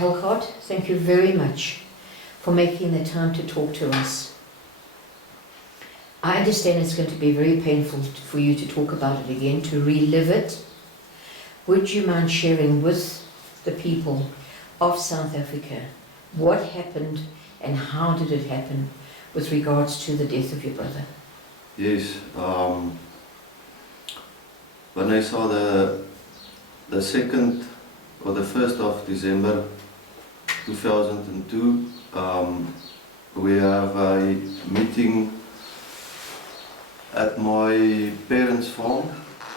Helgard, thank you very much for making the time to talk to us. I understand it's going to be very painful for you to talk about it again, to relive it. Would you mind sharing with the people of South Africa what happened and how did it happen with regards to the death of your brother? Yes. When I saw the 2nd or the 1st of December 2002, we have a meeting at my parents' farm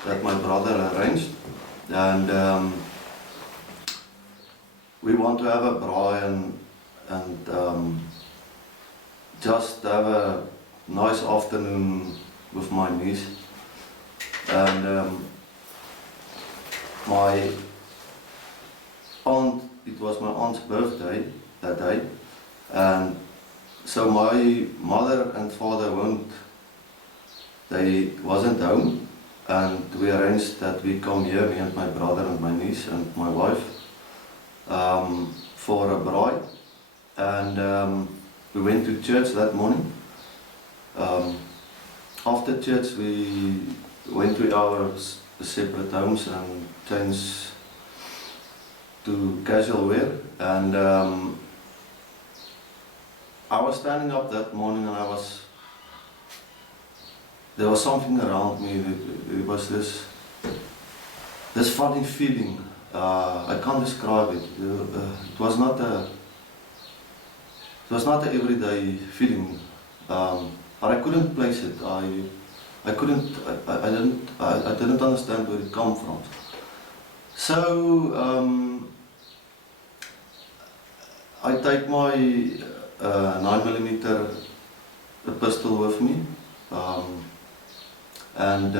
that my brother arranged, and we want to have a braai and just have a nice afternoon with my niece. And my aunt, it was my aunt's birthday that day, and so my mother and father they wasn't home, and we arranged that we come here, me and my brother and my niece and my wife, for a braai. And we went to church that morning. After church we went to our separate homes and changed to casual wear, and I was standing up that morning and there was something around me. It was this funny feeling. I can't describe it. It was not a everyday feeling, but I couldn't place it. I didn't understand where it come from. So I take my 9mm pistol with me, and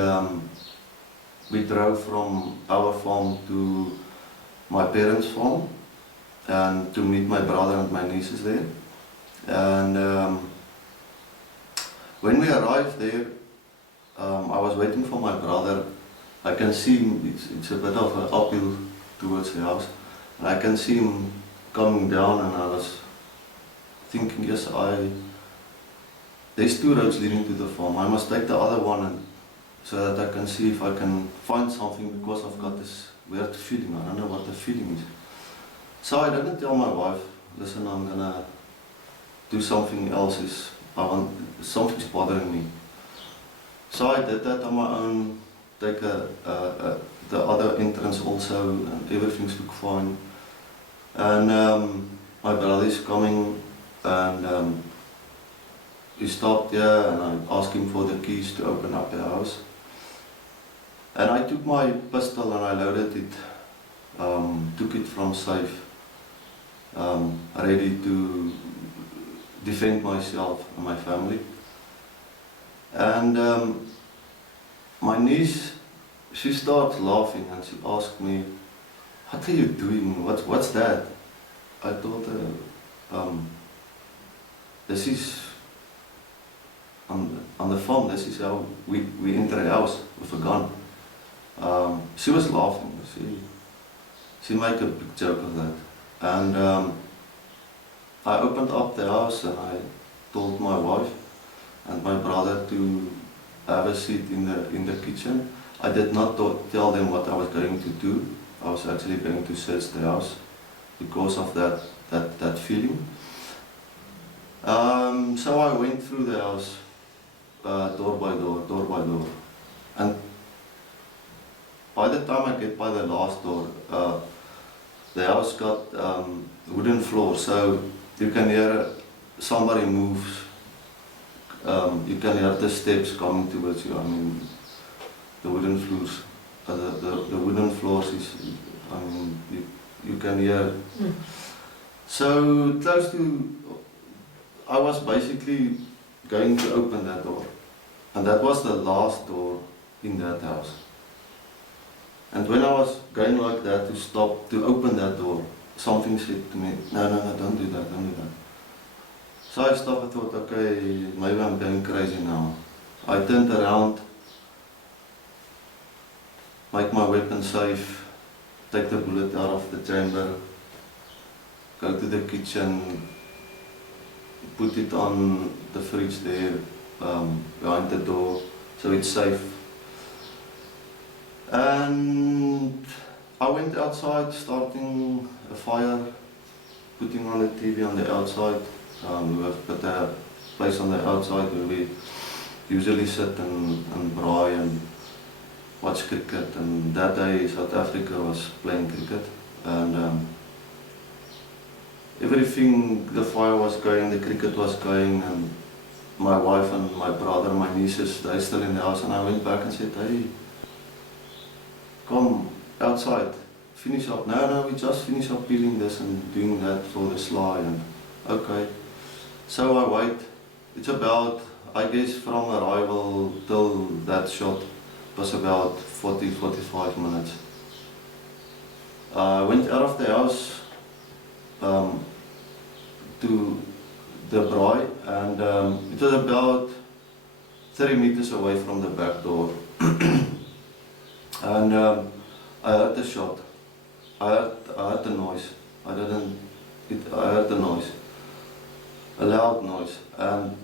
we drove from our farm to my parents' farm and to meet my brother and my nieces there. And when we arrived there, I was waiting for my brother. I can see him, it's a bit of an uphill towards the house, and I can see him coming down, and I was thinking, yes, there's 2 roads leading to the farm. I must take the other one so that I can see if I can find something, because I've got this weird feeling. I don't know what the feeling is. So I didn't tell my wife, listen, I'm gonna do something else, something's bothering me. So I did that on my own, take the other entrance also, and everything looked fine. And my brother is coming, and he stopped here, and I asked him for the keys to open up the house. And I took my pistol and I loaded it, took it from safe, ready to defend myself and my family. And my niece, she starts laughing and she asked me, what are you doing? What's that? I told her, this is on the farm, this is how we enter a house with a gun. She was laughing. She made a big joke of that. And I opened up the house and I told my wife and my brother to have a seat in the kitchen. I did not tell them what I was going to do. I was actually going to search the house because of that feeling. So I went through the house, door by door, and by the time I get by the last door, the house got wooden floor, so you can hear somebody moves. You can hear the steps coming towards you. I mean, the wooden floors, the wooden floors is, I mean, you can hear. So close to, I was basically going to open that door, and that was the last door in that house. And when I was going like that to stop, to open that door, something said to me, no, don't do that. So I stopped and thought, okay, maybe I'm going crazy now. I turned around, make my weapon safe, take the bullet out of the chamber, go to the kitchen, put it on the fridge there, behind the door, so it's safe. And I went outside, starting a fire, putting on the TV on the outside. We have got a place on the outside where we usually sit and braai and watch cricket. And that day South Africa was playing cricket, and everything, the fire was going, the cricket was going, and my wife and my brother, my nieces, they're still in the house. And I went back and said, hey, come outside, finish up. No, we just finish up peeling this and doing that for the sly. And okay. So I wait. It's about, I guess from arrival till that shot was about 40-45 minutes. I went out of the house to the braai, and it was about 30 meters away from the back door. And I heard the shot. I heard the noise. I heard the noise, a loud noise, and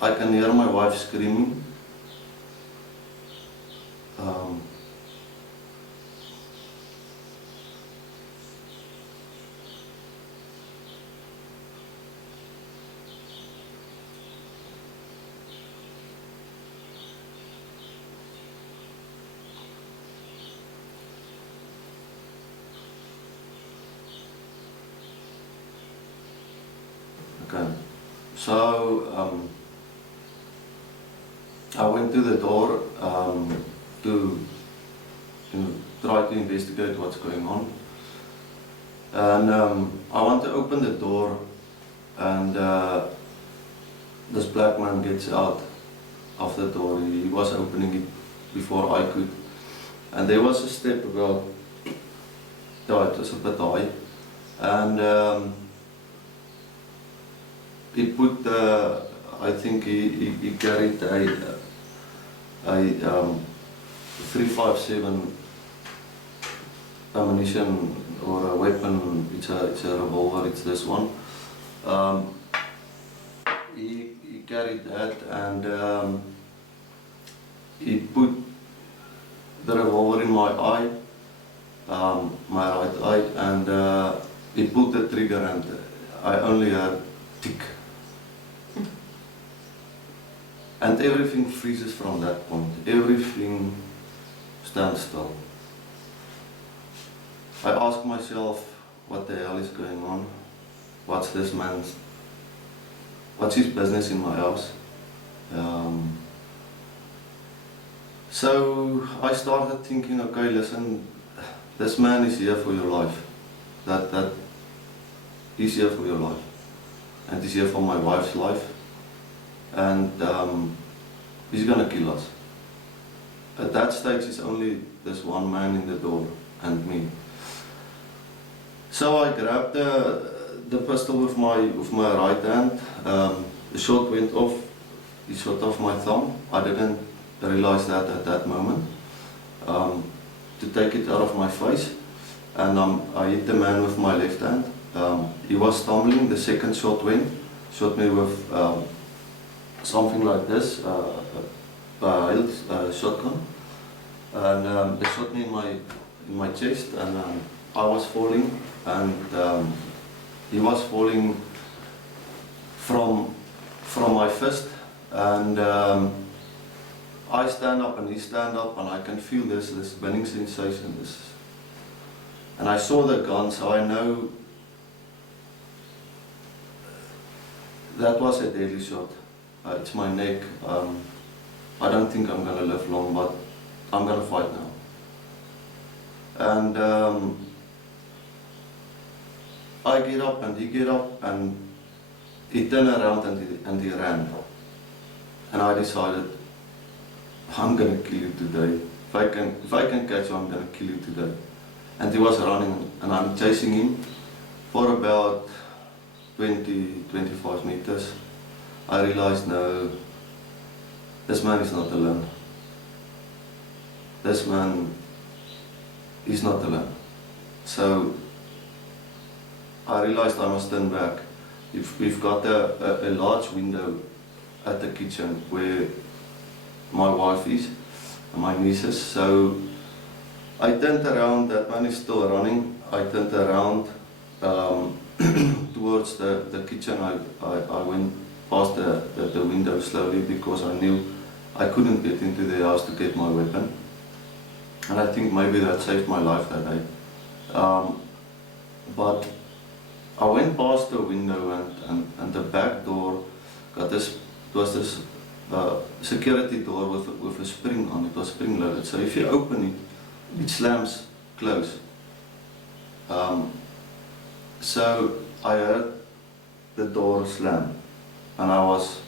I can hear my wife screaming. Okay, so I went to the door to try to investigate what's going on, and I want to open the door, and this black man gets out of the door. He was opening it before I could, and there was a step about, yeah, it was a bit high, and he put, I think he carried a 357 ammunition or a weapon. It's a revolver. It's this one. He carried that, and he put the revolver in my eye, my right eye, and he pulled the trigger, and I only heard tick. And everything freezes from that point. Everything stands still. I ask myself, what the hell is going on? What's this man's, what's his business in my house? So I started thinking, okay, listen, this man is here for your life. That he's here for your life. And he's here for my wife's life. And he's gonna kill us. At that stage, it's only this one man in the door and me. So I grabbed the pistol with my right hand. The shot went off. He shot off my thumb. I didn't realize that at that moment. To take it out of my face, and I hit the man with my left hand. He was stumbling. The second shot went, shot me with something like this, a shotgun, and they shot me in my chest, and I was falling, and he was falling from my fist, and I stand up and he stand up, and I can feel this burning sensation, and I saw the gun, so I know that was a deadly shot. It's my neck. I don't think I'm gonna live long, but I'm gonna fight now. And I get up and he get up, and he turned around and he ran. And I decided, I'm gonna kill you today. If I can catch you, I'm gonna kill you today. And he was running, and I'm chasing him for about 20-25 meters. I realized, no, this man is not alone. This man is not alone. So I realized I must turn back. We've got a large window at the kitchen where my wife is and my nieces. So I turned around, that man is still running. I turned around towards the kitchen. I went past the window slowly because I knew I couldn't get into the house to get my weapon. And I think maybe that saved my life that day. But I went past the window and the back door got this, it was this security door with a spring on it. It was spring loaded. So if you open it, it slams close. So I heard the door slam and I was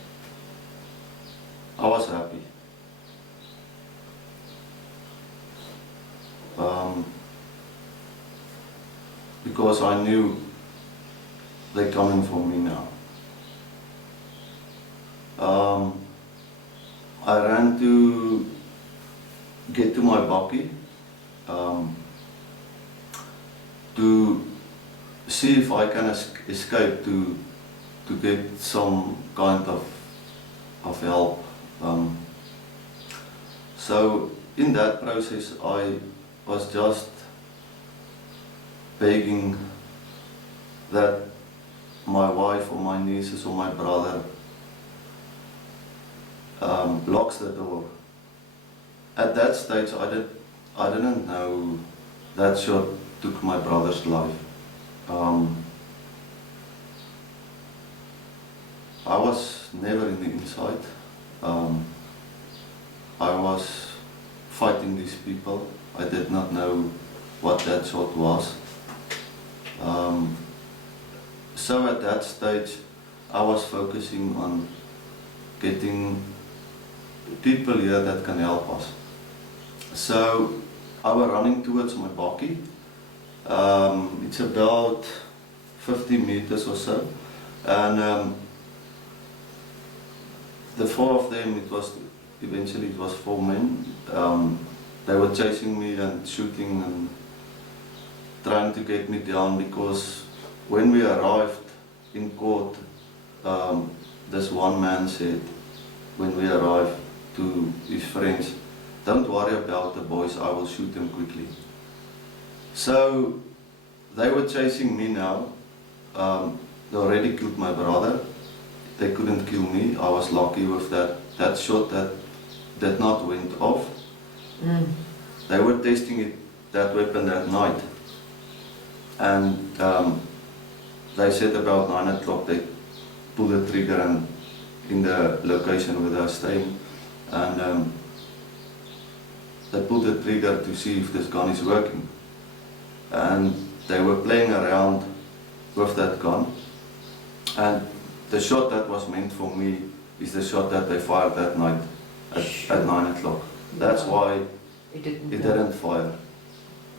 happy. Because I knew they're coming for me now. I ran to get to my bakkie to see if I can escape to get some kind of help. So in that process I was just begging that my wife or my nieces or my brother locks the door. At that stage I didn't know that shot took my brother's life. I was never in the inside. I was fighting these people. I did not know what that shot was. So at that stage I was focusing on getting people here that can help us. So I was running towards my bakkie. It's about 50 meters or so, and the four of them, eventually it was 4 men. They were chasing me and shooting and trying to get me down, because when we arrived in court, this one man said, when we arrived, to his friends, "Don't worry about the boys, I will shoot them quickly." So they were chasing me now. They already killed my brother. They couldn't kill me. I was lucky with that shot that did not went off. They were testing that weapon that night, and they said about 9 o'clock they pulled the trigger and in the location where they are staying, and they pulled the trigger to see if this gun is working, and they were playing around with that gun, and the shot that was meant for me is the shot that they fired that night at 9 o'clock. That's why it didn't fire.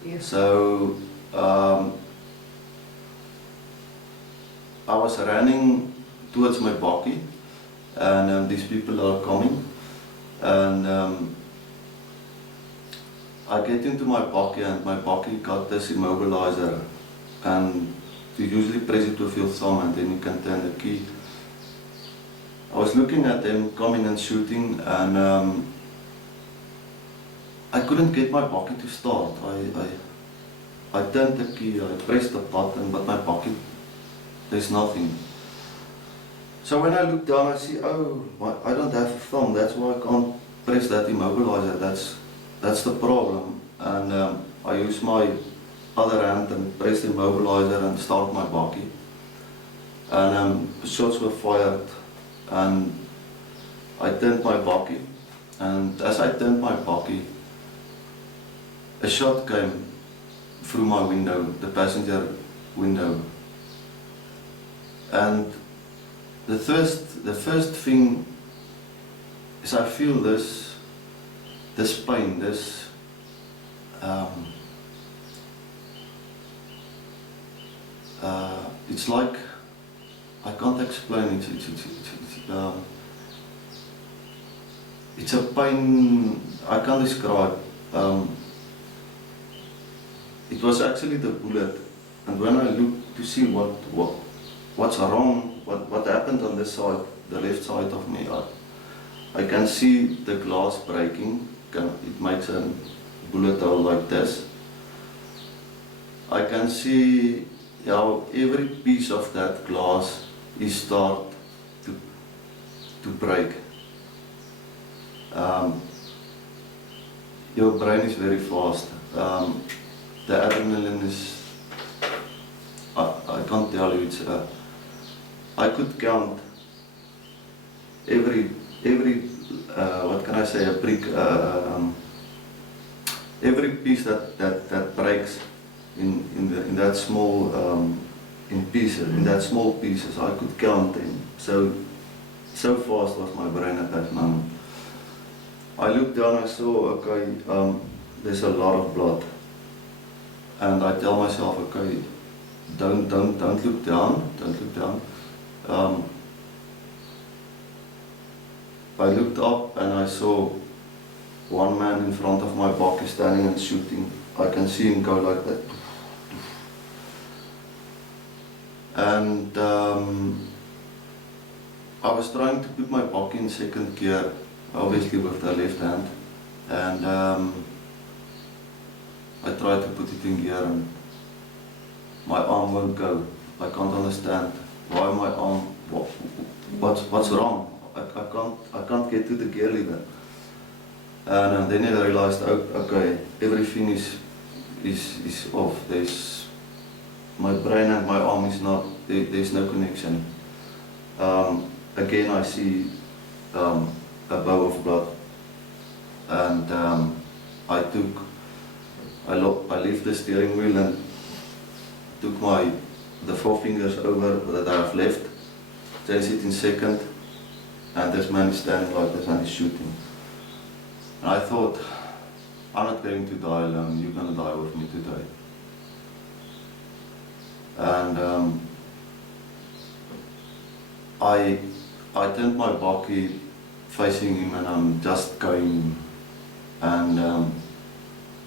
Yeah. So I was running towards my bakkie, and these people are coming, and I get into my bakkie, and my bakkie got this immobilizer, and you usually press it with your thumb and then you can turn the key. I was looking at them coming and shooting, and I couldn't get my bakkie to start. I turned the key, I pressed the button, but my bakkie, there's nothing. So when I look down, I see, oh, I don't have a thumb, that's why I can't press that immobilizer, that's the problem. And I use my other hand and press the immobilizer and start my bakkie. And shots were fired, and I turned my bakkie, and as I turned my bakkie, a shot came through my window, the passenger window. And the first thing is I feel this pain, it's like, I can't explain it. It's a pain I can't describe. It was actually the bullet, and when I looked to see what's wrong, what happened on this side, the left side of me. I can see the glass breaking. It makes a bullet hole like this. I can see how every piece of that glass is start to break. Your brain is very fast. The adrenaline is, I can't tell you, I could count every what can I say, a brick, every piece that breaks in that small in pieces, in that small pieces. I could count them. So fast was my brain at that moment. I looked down, I saw, okay, there's a lot of blood. And I tell myself, okay, don't look down, don't look down. I looked up and I saw one man in front of my buggy standing and shooting. I can see him go like that. And I was trying to put my buggy in second gear, obviously with the left hand, and I tried to put it in gear and my arm won't go. I can't understand why my arm, what's wrong? I can't get to the gear lever. And then I realized, okay, everything is off. There's my brain and my arm is not, there's no connection. Again I see a bow of blood, and I left the steering wheel and took the 4 fingers over that I have left, changed it in second, and this man is standing like this and he's shooting. And I thought, I'm not going to die alone, you're going to die with me today. And I turned my buggy facing him and I'm just going, and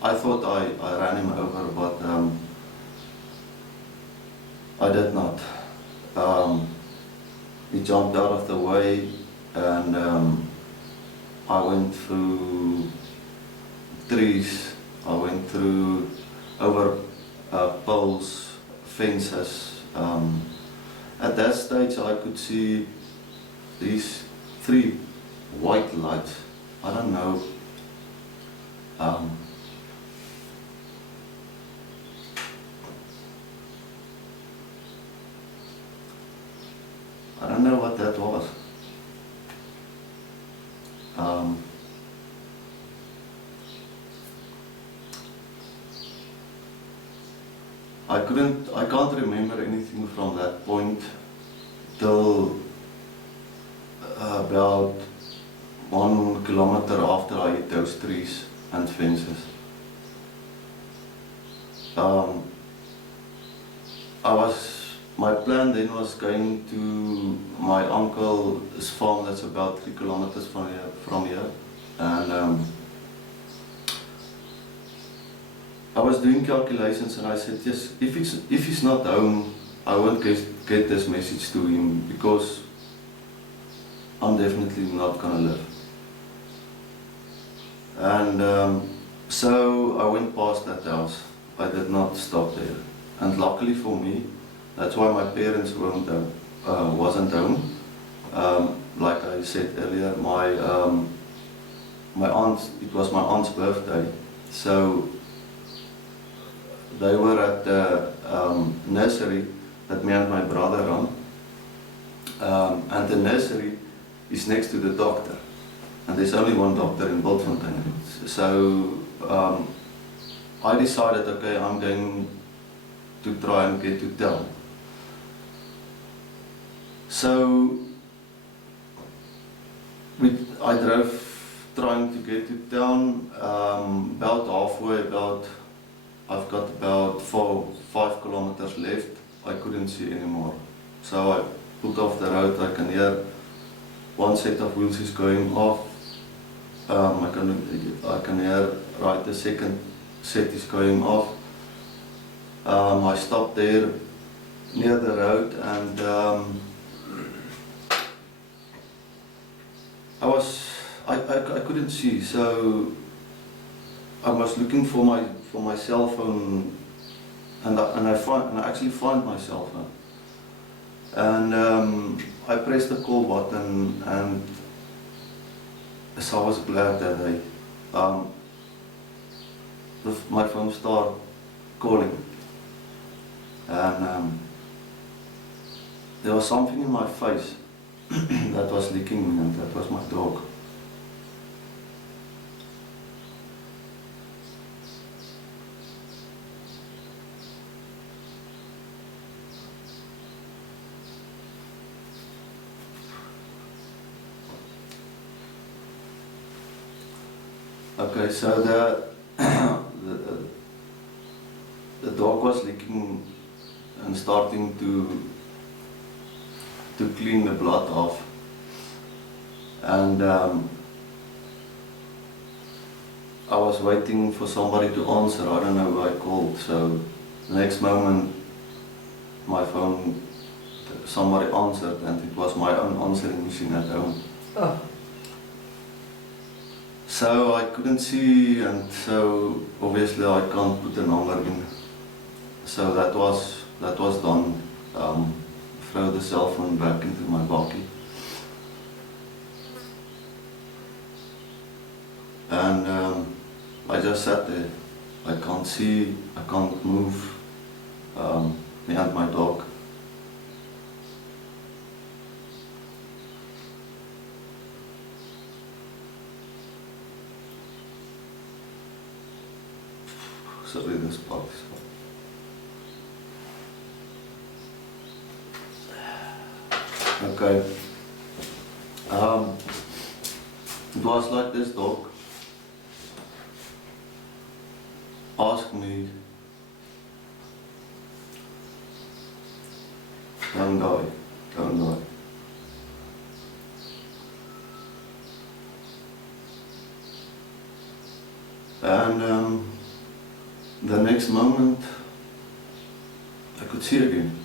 I thought I ran him over, but I did not. He jumped out of the way, and I went through trees, I went through over poles, fences. At that stage I could see these 3 white lights. I don't know. I don't know what that was. I can't remember anything from that point till about 1 kilometer after I hit those trees and fences. My plan then was going to my uncle's farm that's about 3 kilometers from here, and I was doing calculations and I said, yes, if he's not home, I won't get this message to him, because I'm definitely not gonna live. And so I went past that house. I did not stop there, and luckily for me, that's why my parents wasn't home. Like I said earlier, my aunt, it was my aunt's birthday, so they were at the nursery that me and my brother run, and the nursery is next to the doctor, and there's only one doctor in Bultfontein. So I decided, okay, I'm going to try and get to town. So I drove trying to get to town, about halfway, I've got about 5 kilometers left. I couldn't see anymore. So I pulled off the road. I can hear one set of wheels is going off. I can hear right the second set is going off. I stopped there near the road, and I couldn't see, so I was looking for my cell phone, and I actually find my cell phone, and I pressed the call button, and so I was glad that my phone started calling, and there was something in my face that was licking me, and that was my dog. Okay, so the dog was licking and starting to clean the blood off, and I was waiting for somebody to answer. I don't know who I called, so the next moment my phone, somebody answered, and it was my own answering machine at home. Oh. So I couldn't see, and so obviously I can't put the number in. So that was done. Throw the cell phone back into my bakkie. And I just sat there. I can't see, I can't move, me and my dog. Sorry, this part is hot. Okay. It was like this dog asked me, don't die, don't die. And the next moment I could see again.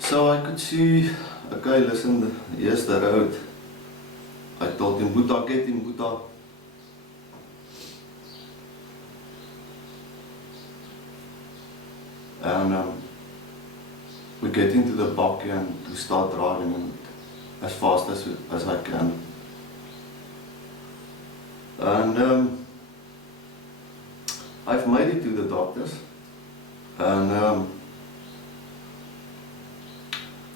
So I could see, okay, listen, here's the road. I told him, Buddha, get him, Buddha. And we get into the bakkie and we start driving, and as fast as I can. And I've made it to the doctors, and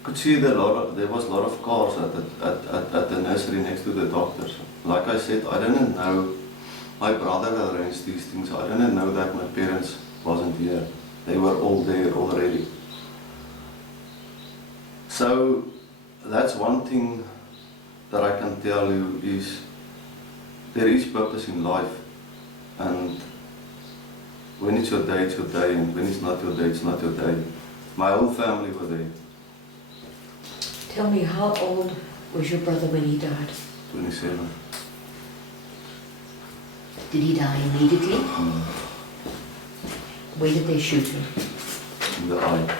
could see there was a lot of cars at the nursery next to the doctors. Like I said, I didn't know, my brother arranged these things. I didn't know that my parents wasn't here. They were all there already. So that's one thing that I can tell you is there is purpose in life, and when it's your day, and when it's not your day, it's not your day. My whole family were there. Tell me, how old was your brother when he died? 27. Did he die immediately? Where did they shoot him? In the eye.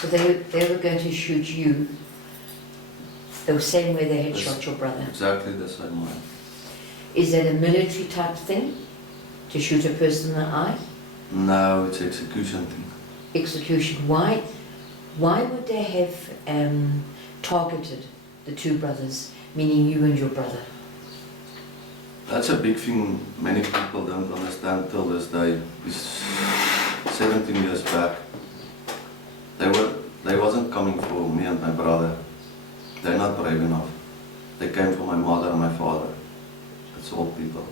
So they were going to shoot you the same way they had Yes. shot your brother. Exactly the same way. Is that a military type thing? To shoot a person in the eye? No, it's execution thing. Execution. Why would they have targeted the two brothers, meaning you and your brother? That's a big thing many people don't understand till this day. It's 17 years back. They wasn't coming for me and my brother. They're not brave enough. They came for my mother and my father. That's all people.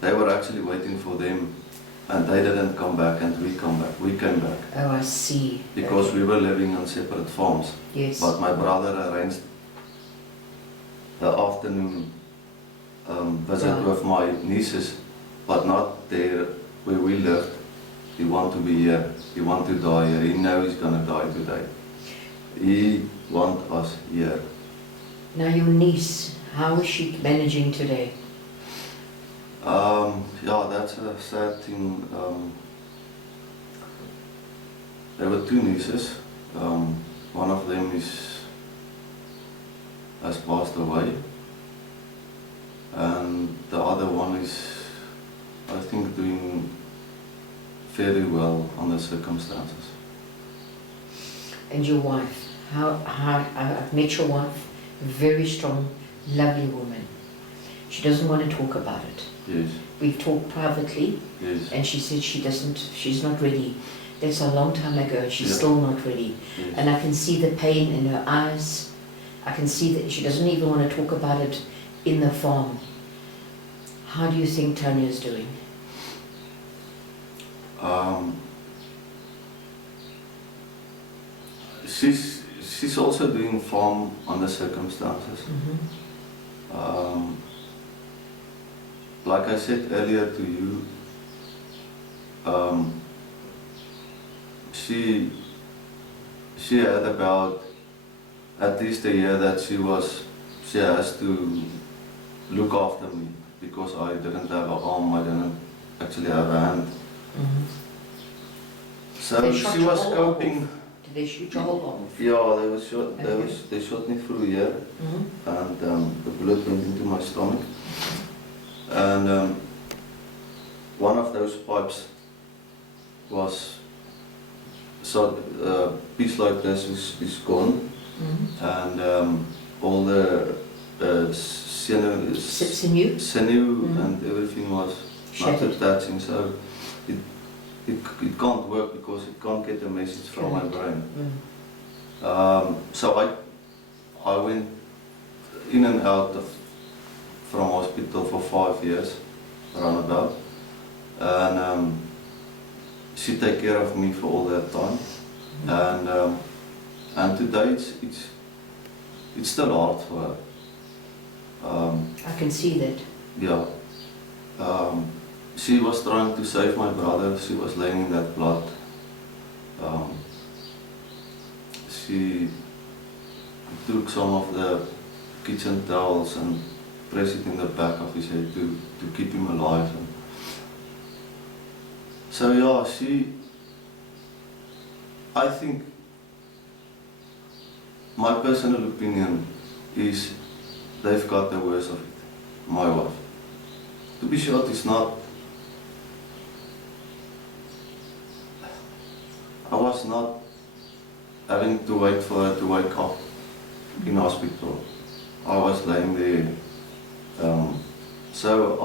They were actually waiting for them, and they didn't come back, and we came back. Oh, I see. Because Okay. we were living on separate farms. Yes. But my brother arranged the afternoon visit Right. with my nieces, but not there where we lived. He want to be here. He want to die here. He knows he's gonna die today. He want us here. Now your niece, how is she managing today? Yeah, that's a sad thing. there were two nieces. One of them has passed away, and the other one is, I think, doing very well under circumstances. And your wife, I've met your wife, very strong, lovely woman. She doesn't want to talk about it. Yes, We've talked privately, yes, and she said she's not ready. That's a long time ago, and she's Yeah. still not ready. yes. And I can see the pain in her eyes. I can see that she doesn't even want to talk about it in the farm. How do you think Tanya's doing? She's also doing farm under circumstances. Like I said earlier to you, she had about at least a year that she has to look after me because I didn't have an arm, I didn't actually have a hand. So They shot she your was whole coping. Did they shoot your whole off? Yeah, they was shot. Okay. They shot me through here, and the bullet went into my stomach. And one of those pipes was piece like this is gone, and all the sinew Sinew? and everything was not Shattered. attaching. So it can't work because it can't get a message from my brain. So I went in and out from hospital for 5 years, around about, and she take care of me for all that time, and today it's still hard for her. I can see that. Yeah. She was trying to save my brother. She was laying in that blood. She took some of the kitchen towels and pressed it in the back of his head to keep him alive. And so yeah, I think my personal opinion is they've got the worst of it, my wife. To be short, it's not. I was not having to wait for her to wake up in hospital. I was laying there. So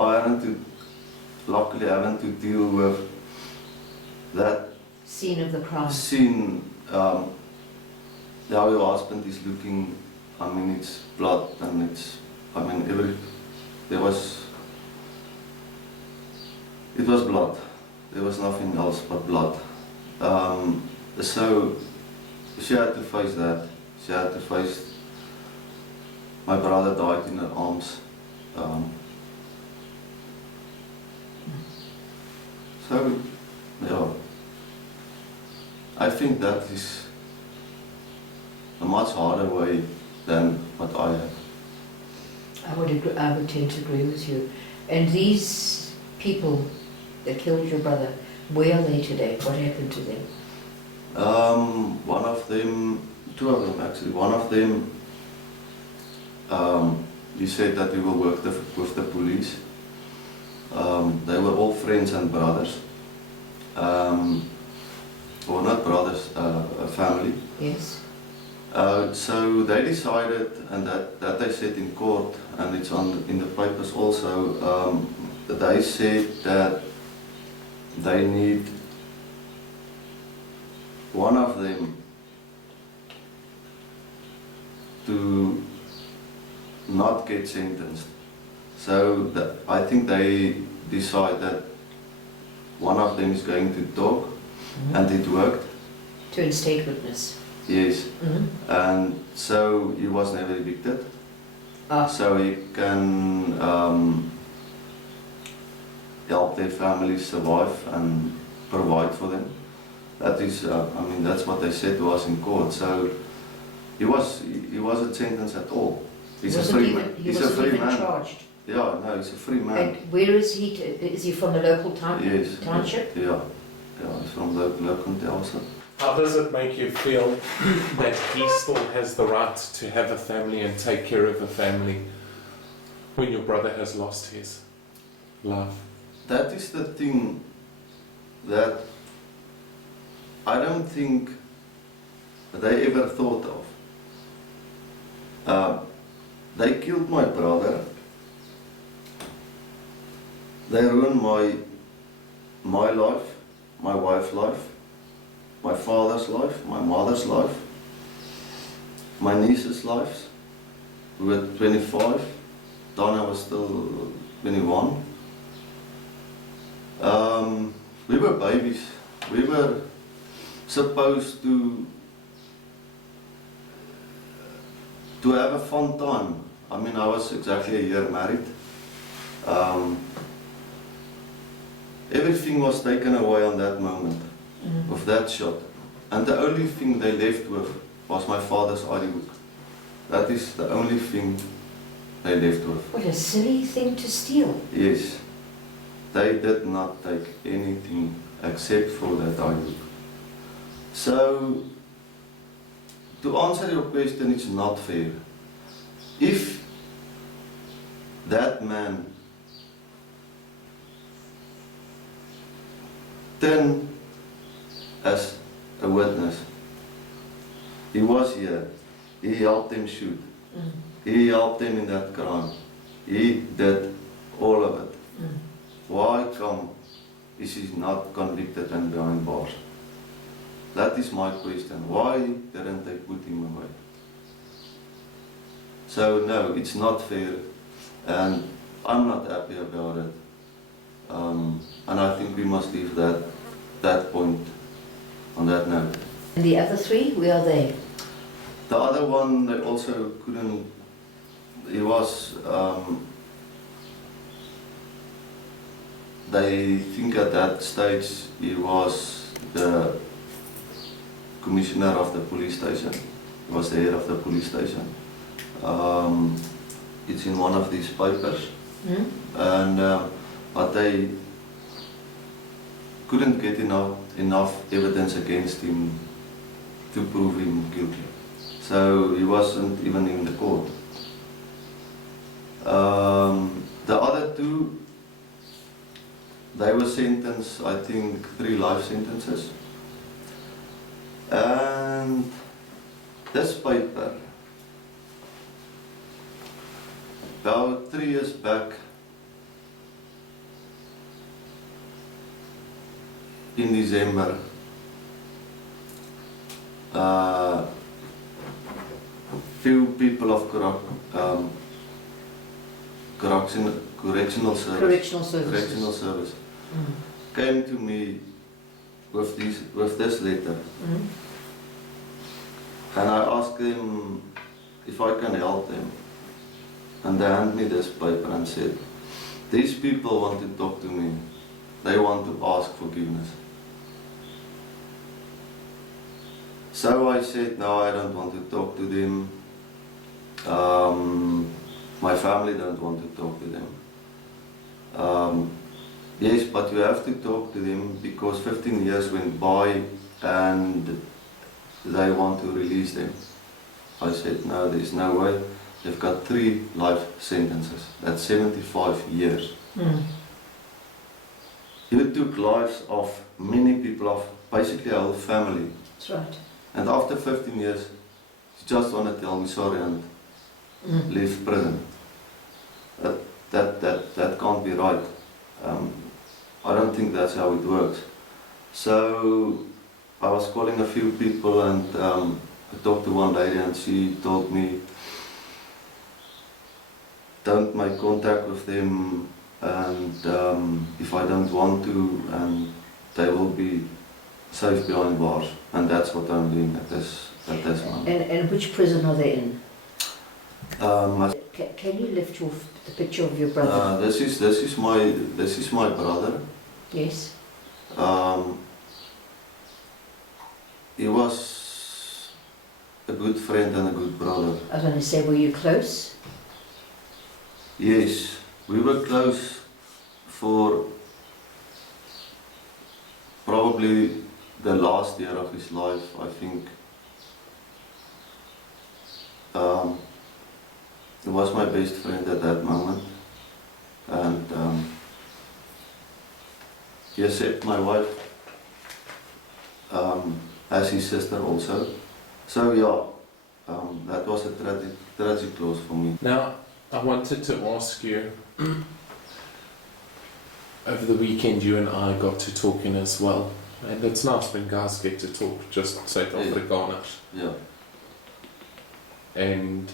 luckily I having to deal with that Scene of the crime. scene, how your husband is looking. I mean, it's blood, and it was blood. There was nothing else but blood. So she had to face that. She had to face my brother died in her arms. So yeah, I think that is a much harder way than what I have. I would tend to agree with you. And these people that killed your brother, where are they today? What happened to them? One of them, two of them actually. One of them, he said that he will work with the police. They were all friends and brothers. Or not brothers, a family. Yes. So they decided, and that they said in court, and it's in the papers also, they said that they need one of them to not get sentenced. So I think they decide that one of them is going to talk, and it worked. To instate witness. Yes. And so he was never evicted. So he can help their families survive and provide for them. That is, that's what they said to us in court. So he wasn't sentenced at all. He's a free man. He's a free man. Charged. Yeah, no, he's a free man. And where is he? Is he from the local Yes. township? Yeah, he's from local also. How does it make you feel that he still has the right to have a family and take care of a family when your brother has lost his love? That is the thing that I don't think they ever thought of. They killed my brother. They ruined my life, my wife's life, my father's life, my mother's life, my niece's lives. We were 25. Donna was still 21. We were babies. We were supposed to have a fun time. I mean, I was exactly a year married. Everything was taken away on that moment, of that shot. And the only thing they left with was my father's ID book. That is the only thing they left with. What a silly thing to steal. Yes. They did not take anything except for that ID book. So, to answer your question, it's not fair. If that man turned as a witness, he was here, he helped them shoot, he helped them in that crime, he did all of it. Why come is he not convicted and behind bars? That is my question. Why didn't they put him away? So no, it's not fair, and I'm not happy about it. And I think we must leave that point on that note. And the other three, where are they? The other one, they also couldn't. He was. They think at that stage he was the commissioner of the police station. He was the head of the police station. It's in one of these papers, and but they couldn't get enough evidence against him to prove him guilty. So he wasn't even in the court. The other two, they were sentenced, I think, 3 life sentences. And this paper, about 3 years back, in December, few people of correctional service came to me with this letter, and I asked them if I can help them, and they handed me this paper and said, these people want to talk to me, they want to ask forgiveness. So I said, no, I don't want to talk to them. My family don't want to talk to them. Yes, but you have to talk to them because 15 years went by and they want to release them. I said, no, there's no way. They've got 3 life sentences. That's 75 years. You took lives of many people, of basically a whole family. That's right. And after 15 years, you just want to tell me sorry and leave prison. That can't be right. I don't think that's how it works. So I was calling a few people, and I talked to one lady, and she told me, don't make contact with them, and if I don't want to, and they will be safe behind bars. And that's what I'm doing at this moment. And which prison are they in? Can you lift the picture of your brother? This is my brother. Yes. He was a good friend and a good brother. I was going to say, were you close? Yes, we were close for probably the last year of his life, I think, he was my best friend at that moment, and he accepted my wife as his sister also. So yeah, that was a tragic loss for me. Now, I wanted to ask you, over the weekend you and I got to talking as well, and it's nice when guys get to talk, just say Afrikaans. Yeah. And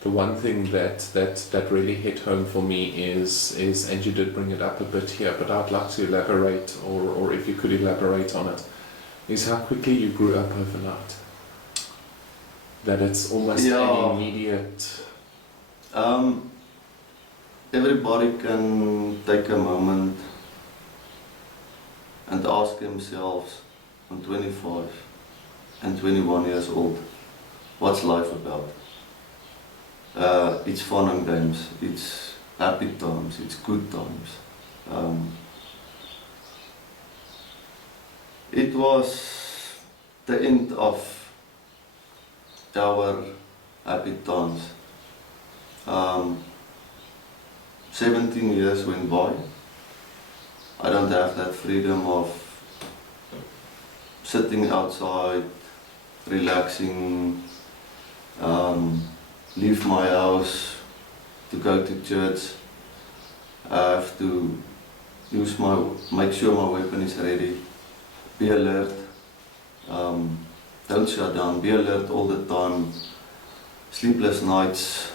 the one thing that really hit home for me is, and you did bring it up a bit here, but I'd like to elaborate, or if you could elaborate on it, is how quickly you grew up overnight. That it's almost an immediate... Everybody can take a moment and ask themselves, I'm 25 and 21 years old, what's life about? It's fun and games, it's happy times, it's good times. It was the end of our happy times. 17 years went by. I don't have that freedom of sitting outside, relaxing, leave my house to go to church. I have to make sure my weapon is ready, be alert, don't shut down, be alert all the time, sleepless nights,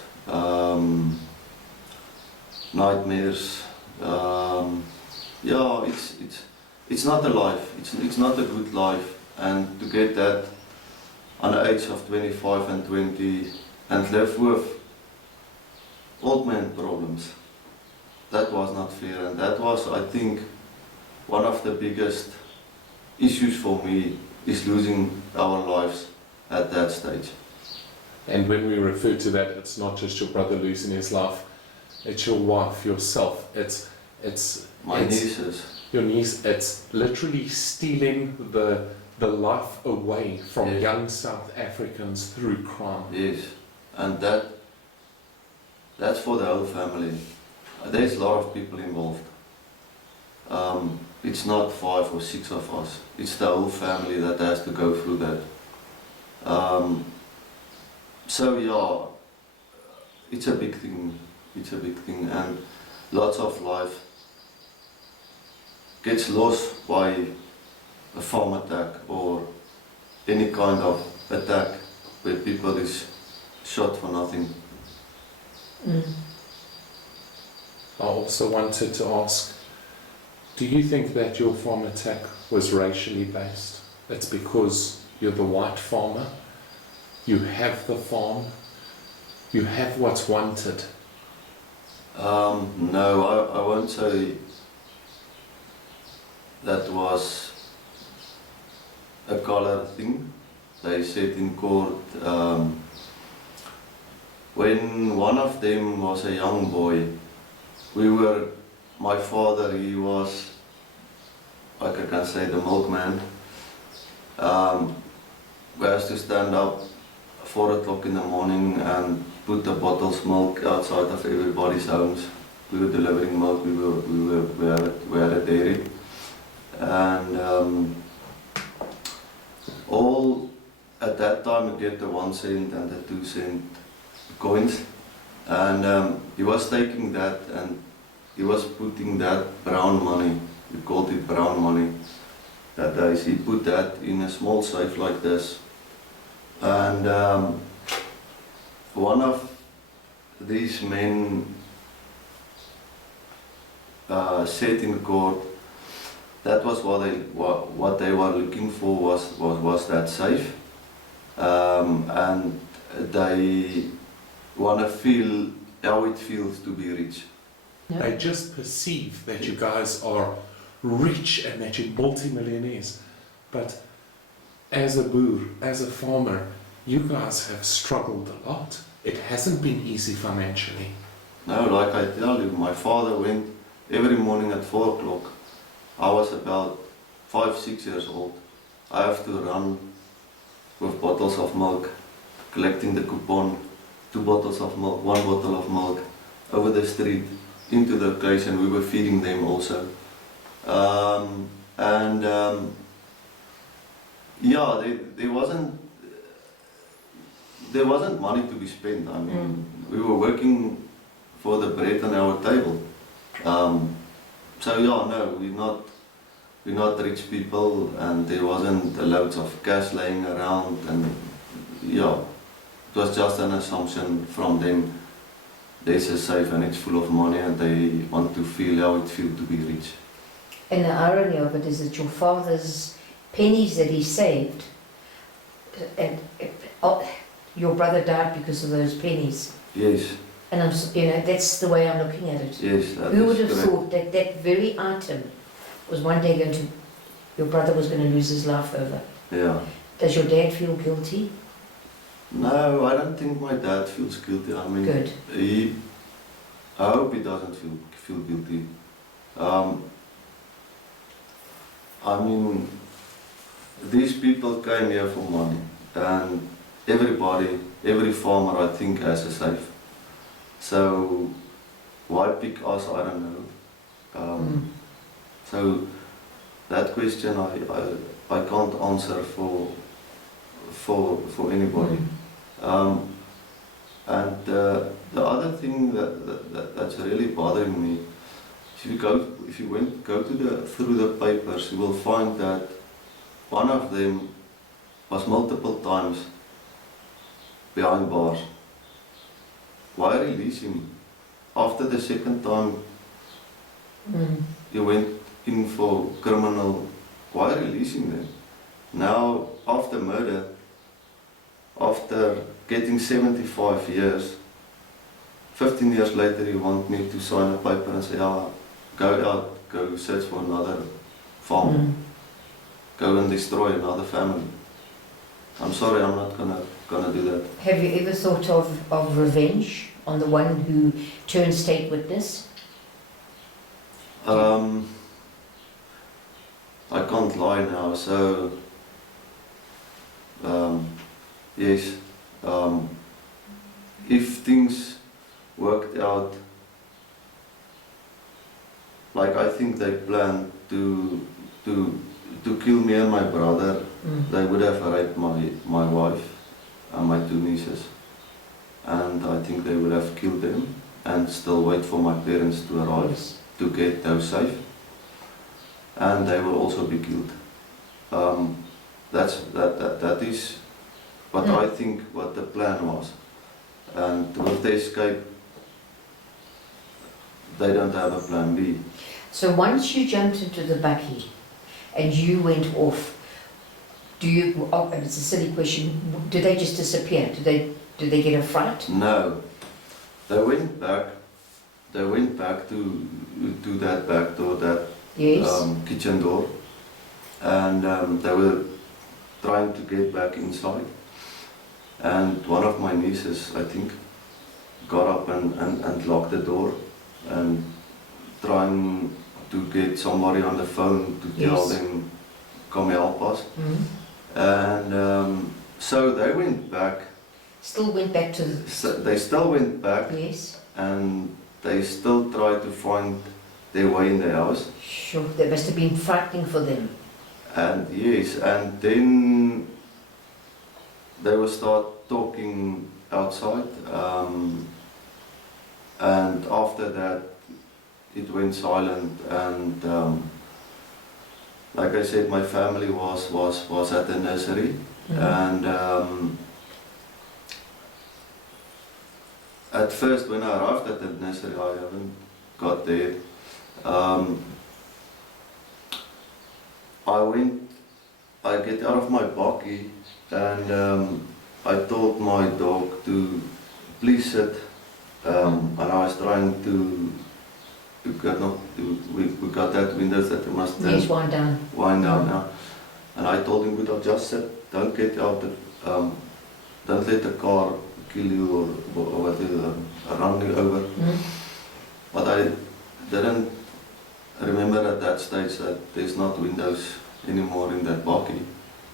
nightmares. Yeah, it's not a life, it's not a good life, and to get that on the age of 25 and 20 and live with old man problems, that was not fair, and that was, I think, one of the biggest issues for me, is losing our lives at that stage. And when we refer to that, it's not just your brother losing his life, it's your wife, yourself, it's my nieces. Your niece, it's literally stealing the life away from Yes. young South Africans through crime. Yes, and that's for the whole family. There's a lot of people involved. It's not 5 or 6 of us, it's the whole family that has to go through that. So yeah, it's a big thing, and lots of life gets lost by a farm attack or any kind of attack where people is shot for nothing. I also wanted to ask, do you think that your farm attack was racially based? It's because you're the white farmer, you have the farm, you have what's wanted. No, I won't say that was a color thing. They said in court, when one of them was a young boy, my father, he was, like I can say, the milkman. We has to stand up 4 o'clock in the morning and put the bottles milk outside of everybody's homes. We were delivering milk, we had a dairy. And all at that time we get the 1 cent and the 2 cent coins. And he was taking that and he was putting that brown money, we called it brown money, that days. He put that in a small safe like this. And one of these men said in court that was what they were looking for was that safe, and they want to feel how it feels to be rich. No. They just perceive that you guys are rich and that you're multi-millionaires. But as a boer, as a farmer, you guys have struggled a lot. It hasn't been easy financially. No, like I tell you, my father went every morning at 4 o'clock. I was about 5, 6 years old. I have to run with bottles of milk, collecting the coupon, 2 bottles of milk, 1 bottle of milk, over the street, into the location. We were feeding them also. Yeah, there wasn't money to be spent. I mean, we were working for the bread on our table. So yeah, no, we're not rich people, and there wasn't loads of cash laying around, and yeah, it was just an assumption from them. This is safe and it's full of money, and they want to feel how it feels to be rich. And the irony of it is that your father's pennies that he saved, and your brother died because of those pennies. Yes, And that's the way I'm looking at it. yes, that Who is would have correct. thought that that very item was one day your brother was going to lose his life over? Yeah. Does your dad feel guilty? No, I don't think my dad feels guilty. I mean, Good. I hope he doesn't feel guilty. I mean, these people came here for money, and every farmer, I think, has a safe. So why pick us? I don't know. So that question I can't answer for anybody. And the other thing that's really bothering me, if you go through the papers, you will find that one of them was multiple times behind bars. Why release him? After the second time he went in for criminal, why release him then? Now, after murder, after getting 75 years, 15 years later you want me to sign a paper and say, go out, go search for another farm, go and destroy another family. I'm sorry, I'm not gonna do that. Have you ever thought of revenge on the one who turned state witness? I can't lie now, so yes, if things worked out like I think they planned to kill me and my brother, they would have raped my wife and my 2 nieces, and I think they would have killed them and still wait for my parents to arrive. Yes. To get those safe, and they will also be killed. That is what I think what the plan was, and with the escape they don't have a plan B. So once you jumped into the bakkie and you went off, and it's a silly question, did they just disappear? Did they get a fright? No, they went back to that back door, that Yes. kitchen door, and they were trying to get back inside, and one of my nieces, I think, got up and locked the door and trying to get somebody on the phone to tell Yes. them, come help us. And so they went back. Still went back to They still went back, yes. and they still tried to find their way in the house. Sure, that must have been frightening for them. And yes, and then they will start talking outside, and after that it went silent, and like I said, my family was at the nursery, and at first when I arrived at the nursery, I haven't got there. I get out of my bakkie, and I told my dog to please sit, and I was trying to get we got that windows that we must Yes, wind down. wind down now, and I told him, "Good, just sit, don't get out, don't let the car kill you or whatever, run you over." But I didn't remember at that stage that there's not windows anymore in that bakkie.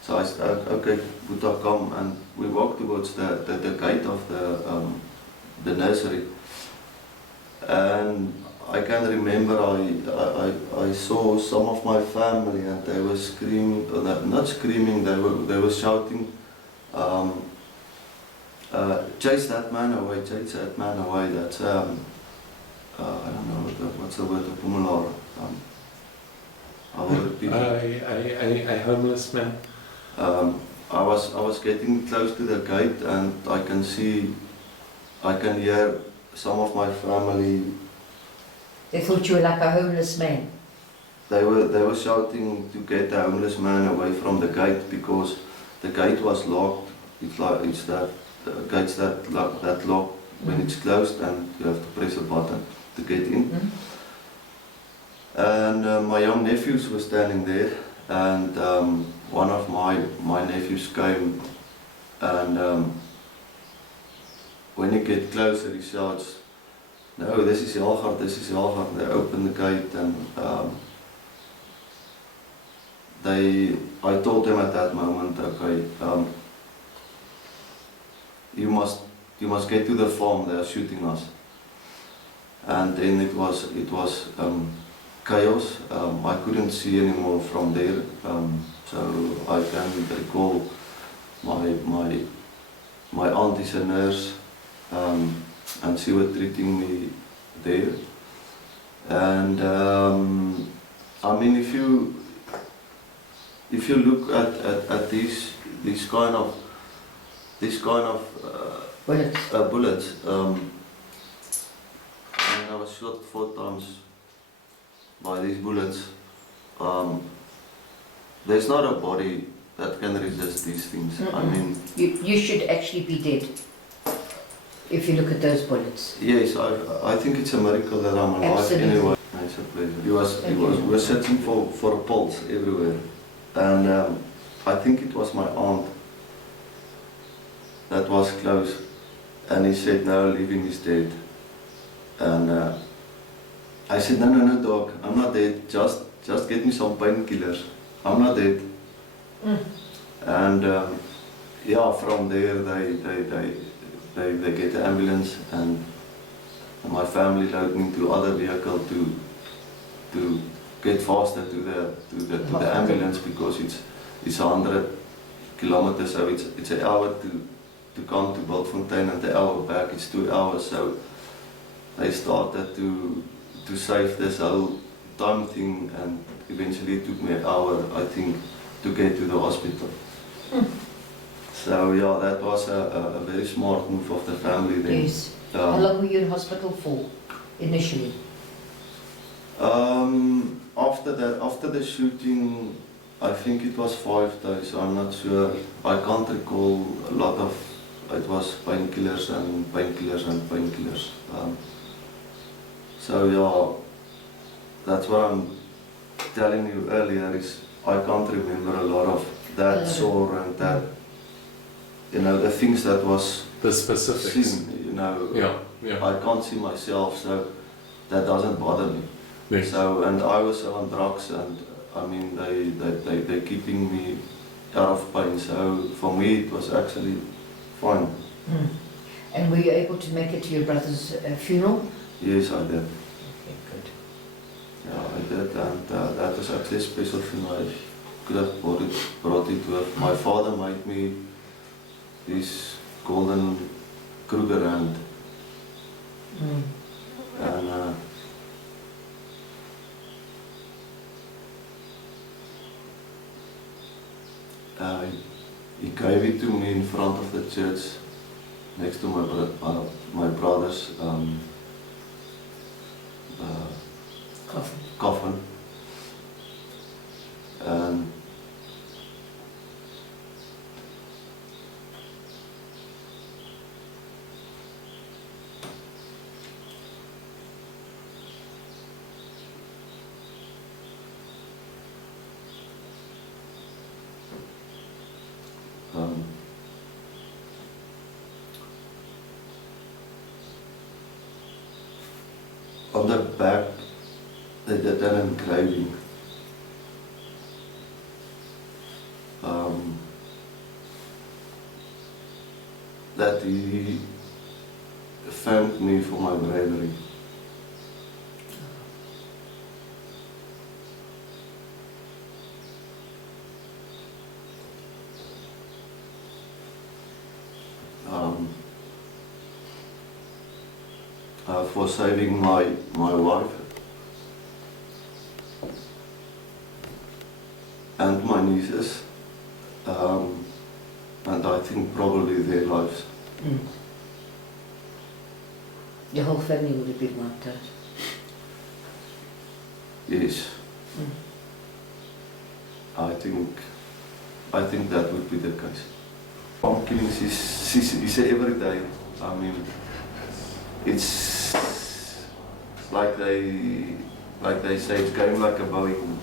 So I said, okay, Buddha, come, and we walked towards the gate of the nursery. And I can remember I saw some of my family, and they were screaming, not screaming, they were shouting, chase that man away, chase that man away. That's I don't know what's the word of Pumular. I will repeat it. A homeless man. I was getting close to the gate, and I can hear some of my family. They thought you were like a homeless man. They were shouting to get the homeless man away from the gate, because the gate was locked. It's that gates that lock when it's closed, and you have to press a button to get in. And my young nephews were standing there, and one of my nephews came, and when he gets closer, he shouts, "No, this is Jalgaard, this is Jalgaard." They opened the gate, and I told them at that moment, okay, you must get to the farm. They are shooting us. And then it was chaos. I couldn't see anymore from there. So I can recall my aunt is a nurse, and she was treating me there. And I mean, if you look at these kind of bullets, I was shot 4 times by these bullets. There's not a body that can resist these things. I mean, you should actually be dead if you look at those bullets. yes, I think it's a miracle that I'm alive. Absolutely. Anyway. It's a pleasure. We were searching for a pulse everywhere, and I think it was my aunt that was close, and he said, "No, leave him, he's dead." And I said, no, dog, I'm not dead. Just get me some painkillers. I'm not dead. And yeah, from there they get the ambulance, and my family loaded me to other vehicle to get faster to the ambulance, because it's 100 kilometers, so it's an hour to come to Bultfontein, and the hour back it's 2 hours. So they started to save this whole time thing, and eventually it took me an hour, I think, to get to the hospital. So yeah, that was a very smart move of the family then. Yes. How long were you in hospital for, initially? After the shooting, I think it was 5 days, I'm not sure. I can't recall a lot of, it was painkillers and painkillers and painkillers. So yeah, that's what I'm telling you earlier, is I can't remember a lot of that sore and that, the things that was The specifics. seen, Yeah. I can't see myself, so that doesn't bother me. Yes. So, and I was on drugs, and I mean, they're keeping me out of pain, so for me it was actually fine. And were you able to make it to your brother's funeral? Yes, I did. Okay, good. Yeah, I did, and that was actually a special thing. I could have brought it with. My father made me this golden Kruger hand, and he gave it to me in front of the church, next to my brother's coffin. And on the back, they did an engraving. that he thanked me for my bravery. For saving my wife and my nieces, and I think probably their lives. Your whole family would have been wiped out. Yes. I think that would be the case. Farm killings is every day. I mean, it's like they say, it's going like a Boeing.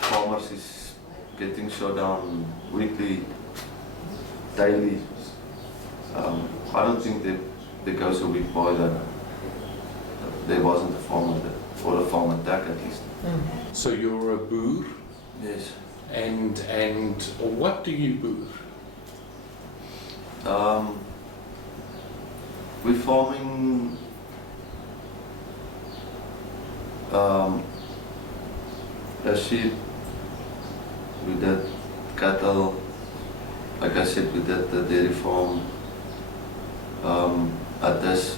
Farmers is getting shot down weekly, daily. I don't think there goes a week by that there wasn't a farm or a farm attack at least. So you're a boer, Yes. and what do you boer? We're farming a sheep, we did cattle, like I said, we did the dairy farm. At this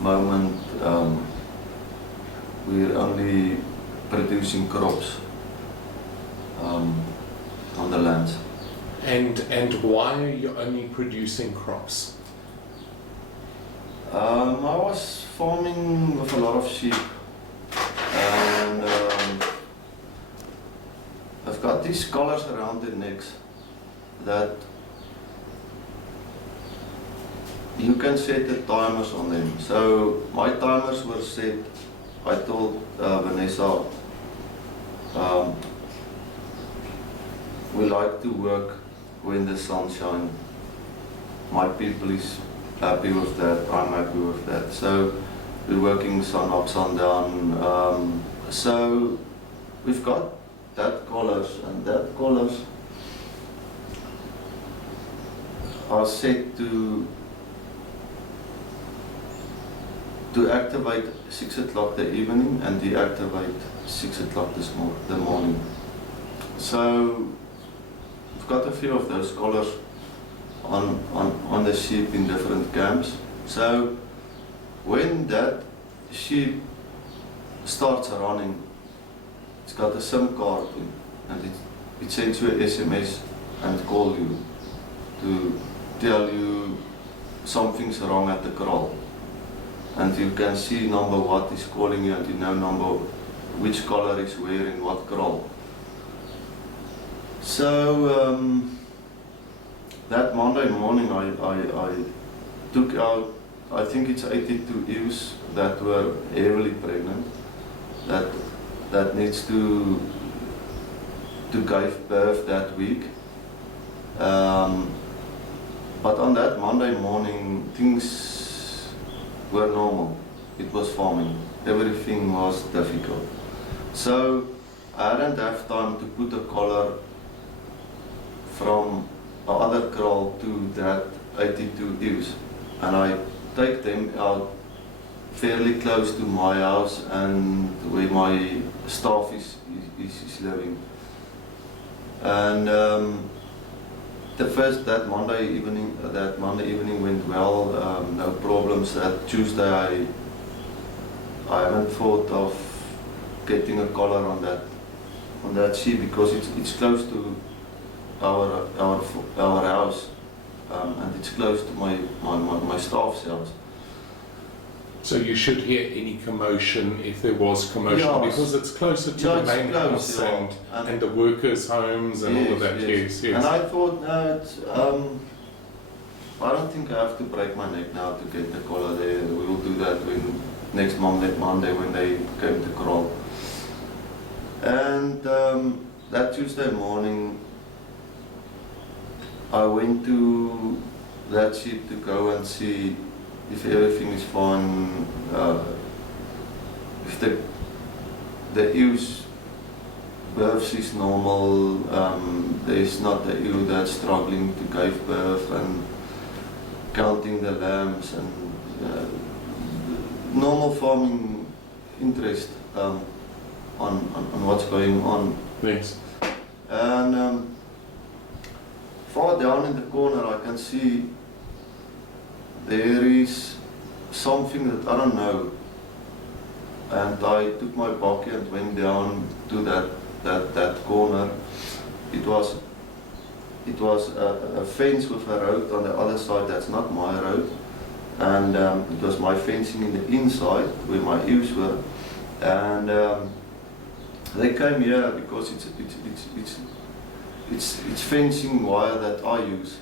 moment, we're only producing crops on the lands. And why are you only producing crops? I was farming with a lot of sheep, and I've got these collars around their necks that you can set the timers on them. So my timers were set. I told Vanessa, we like to work when the sun shines. My people is happy with that, I'm happy with that. So we're working sun up, sun down. So we've got that collars, and that collars are set to activate 6 o'clock the evening and deactivate 6 o'clock the morning. So we've got a few of those collars on the sheep in different camps. So when that sheep starts running, it's got a SIM card and it sends you an SMS and call you to tell you something's wrong at the kraal. And you can see number what is calling you, and you know number which collar is wearing what kraal. So that Monday morning I took out, I think it's 82 ewes that were heavily pregnant, that needs to give birth that week. But on that Monday morning, things were normal. It was farming. Everything was difficult. So I didn't have time to put a collar from other kraal to that 82 ewes. And I take them out fairly close to my house and where my staff is living. And that Monday evening went well, no problems. That Tuesday I haven't thought of getting a collar on that sheep because it's close to our house, and it's close to my staff's house. So you should hear any commotion if there was commotion, Yes. because it's closer to the main house and the workers' homes and all of that. Yes. And I thought, no, I don't think I have to break my neck now to get the collar there. We will do that next Monday when they came to kraal. And that Tuesday morning, I went to that sheep to go and see if everything is fine, if the ewes births is normal. There's not a ewe that's struggling to give birth and counting the lambs and normal farming interest on what's going on. Yes. And far down in the corner I can see there is something that I don't know. And I took my bakkie and went down to that corner. It was a fence with a road on the other side. That's not my road, and it was my fencing in the inside where my ewes were. And they came here because it's fencing wire that I use.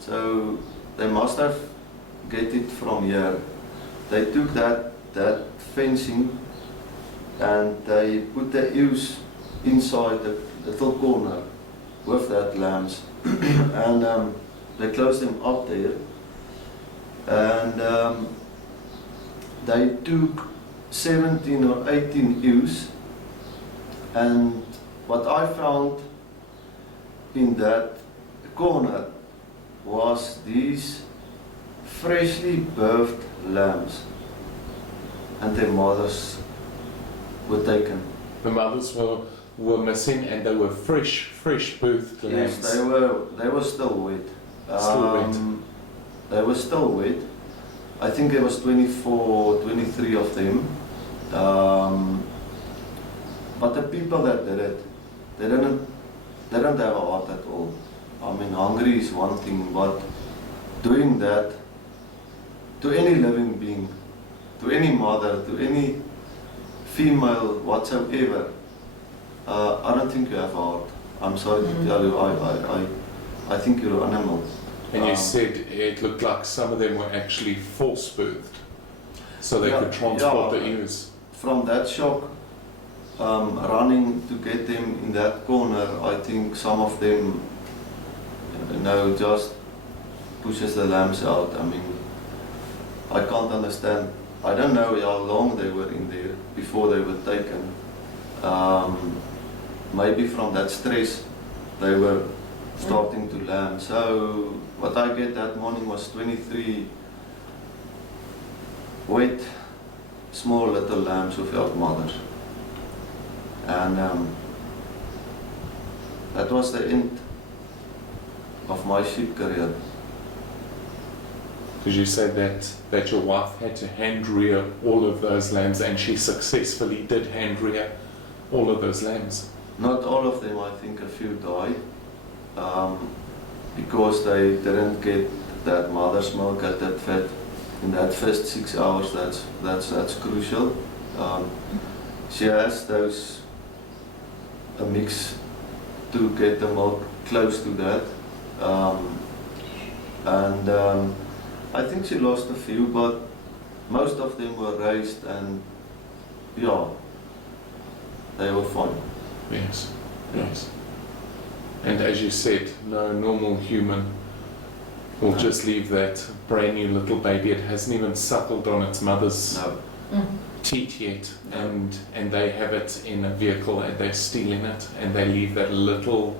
So they must have get it from here. They took that fencing and they put the ewes inside the little corner with that lambs and they closed them up there and they took 17 or 18 ewes, and what I found in that corner was these freshly birthed lambs, and their mothers were taken. The mothers were missing, and they were fresh birthed lambs. Yes, they were still wet. Still wet. They were still wet. I think there was 24, 23 of them. But the people that did it, they didn't have a heart at all. I mean, hungry is one thing, but doing that to any living being, to any mother, to any female whatsoever, I don't think you have a heart. I'm sorry to tell you, I think you're an animal. And you said it looked like some of them were actually force birthed, so they could transport the ewes. From that shock, running to get them in that corner, I think some of them, just pushes the lambs out. I mean, I can't understand. I don't know how long they were in there before they were taken. Maybe from that stress, they were starting to lamb. So what I get that morning was 23 wet, small little lambs without mothers. And that was the end of my sheep career. Because you said that your wife had to hand rear all of those lambs, and she successfully did hand rear all of those lambs. Not all of them, I think a few died, because they didn't get that mother's milk at that fat in that first 6 hours. That's crucial. She has a mix to get the milk close to that, and I think she lost a few, but most of them were raised, and they were fine. Yes, yes. And as you said, no normal human will just leave that brand new little baby. It hasn't even suckled on its mother's teat yet, and they have it in a vehicle and they're stealing it, and they leave that little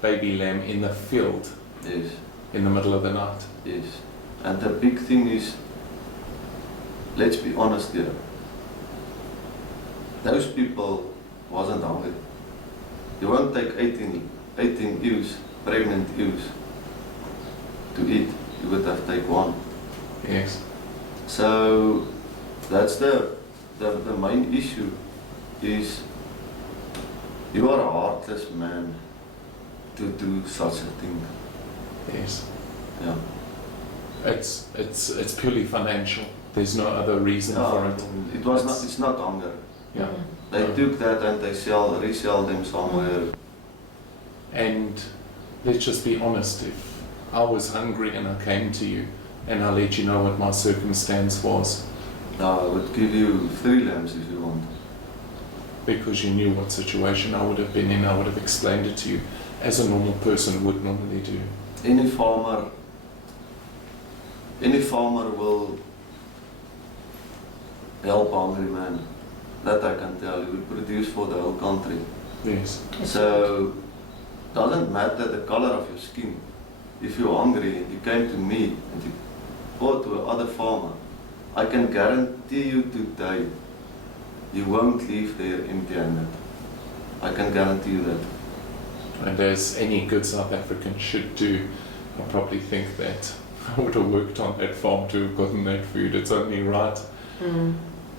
baby lamb in the field. Yes. In the middle of the night. Yes. And the big thing is, let's be honest here, those people wasn't hungry. You won't take 18 ewes, pregnant ewes, to eat. You would have take one. Yes. So that's the main issue, is you are a heartless man to do such a thing. Yes. Yeah. It's purely financial. There's no other reason for it. It's not hunger. Yeah. They took that and they resell them somewhere. And let's just be honest, if I was hungry and I came to you and I let you know what my circumstance was. I would give you 3 lambs if you want. Because you knew what situation I would have been in, I would have explained it to you as a normal person would normally do. Any farmer will help hungry man. That I can tell you. We produce for the whole country. Yes. So, doesn't matter the color of your skin. If you're hungry and you came to me and you or to another farmer, I can guarantee you today, you won't leave there empty-handed. I can guarantee you that. And as any good South African should do, I probably think that I would have worked on that farm to have gotten that food. It's only right.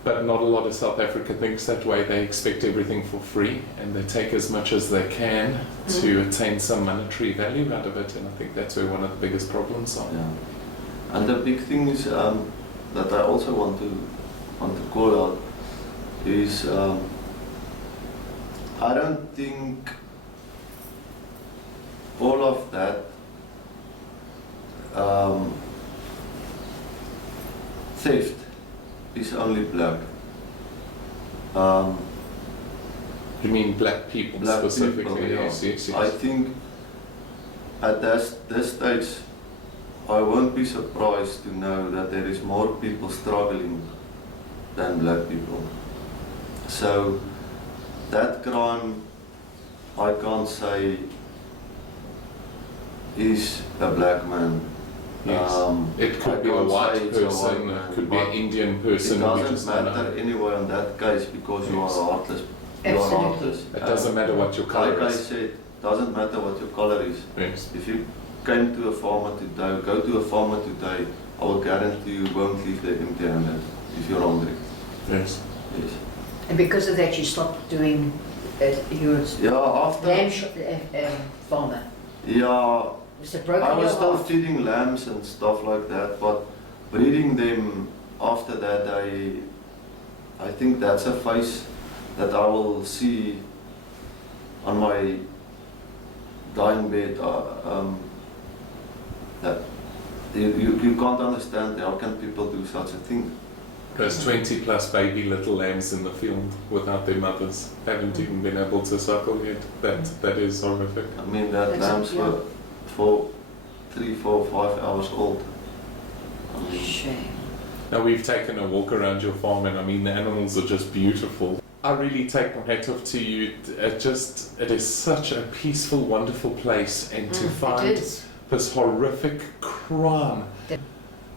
But not a lot of South Africa thinks that way. They expect everything for free and they take as much as they can to attain some monetary value out of it. And I think that's where one of the biggest problems are. Yeah. And the big thing is that I also want to call out is I don't think all of that theft is only black. You mean black people Black specifically? people, yeah. Yes, yes, yes. I think at this stage I won't be surprised to know that there is more people struggling than black people. So that crime, I can't say is a black man. Yes. It could I be a can't white say it's a person, white man, it could be an but Indian It person. We doesn't just don't know. matter anyway in that case because you are Yes. heartless. You are Absolutely. heartless. It doesn't matter what your colour Like I is. said, doesn't matter what your color is. Yes. If you came to a farmer today, go to a farmer today, I will guarantee you won't leave there empty-handed if you're hungry. Yes. Yes. And because of that, you stopped doing your Yeah, after. lamb farmer. Yeah, Was it broken I was your still heart? feeding lambs and stuff like that, but breeding them after that, I think that's a face that I will see on my dying bed. That you can't understand how can people do such a thing. There's 20 plus baby little lambs in the field without their mothers, haven't even been able to suckle yet. That is horrific. I mean that That's lambs yeah. were for 3, 4, 5 hours old. I mean, Shame. Now we've taken a walk around your farm and I mean the animals are just beautiful. I really take my hat off to you. It is such a peaceful, wonderful place, and to It find is. this horrific crime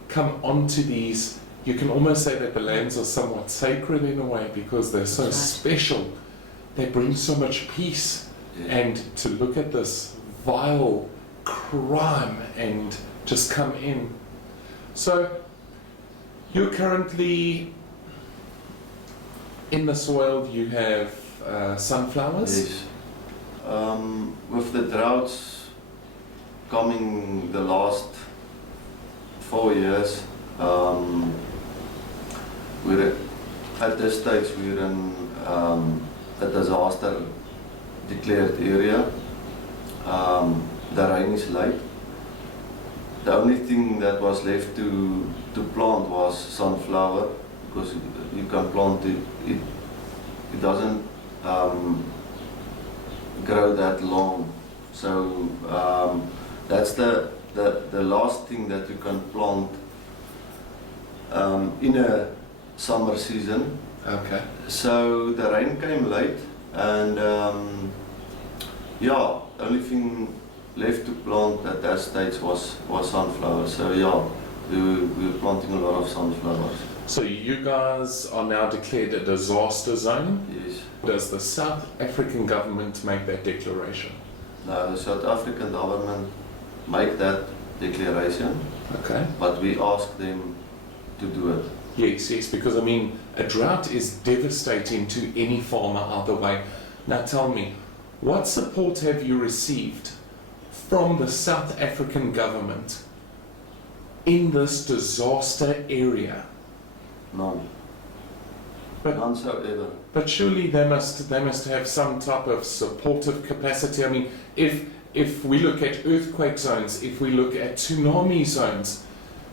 come onto these, you can almost say that the lands are somewhat sacred in a way because they're so That's right. special. They bring so much peace. yeah. And to look at this vile crime and just come in. So you're currently in the soil, you have sunflowers. Yes. With the droughts coming the last 4 years, we're at this stage we're in a disaster declared area. The rain is late. The only thing that was left to plant was sunflower because you can plant it. It doesn't grow that long. So that's the last thing that you can plant in a summer season. Okay. So the rain came late, and yeah, the only thing left to plant at that stage was sunflowers. So yeah, we were planting a lot of sunflowers. So you guys are now declared a disaster zone. Yes. Does the South African government make that declaration? Now the South African government make that declaration, Okay. but we ask them to do it. Yes, yes, because I mean, a drought is devastating to any farmer either way. Now tell me, what support have you received from the South African government in this disaster area? None. But- None so ever. But surely they must have some type of supportive capacity. I mean, if we look at earthquake zones, if we look at tsunami zones,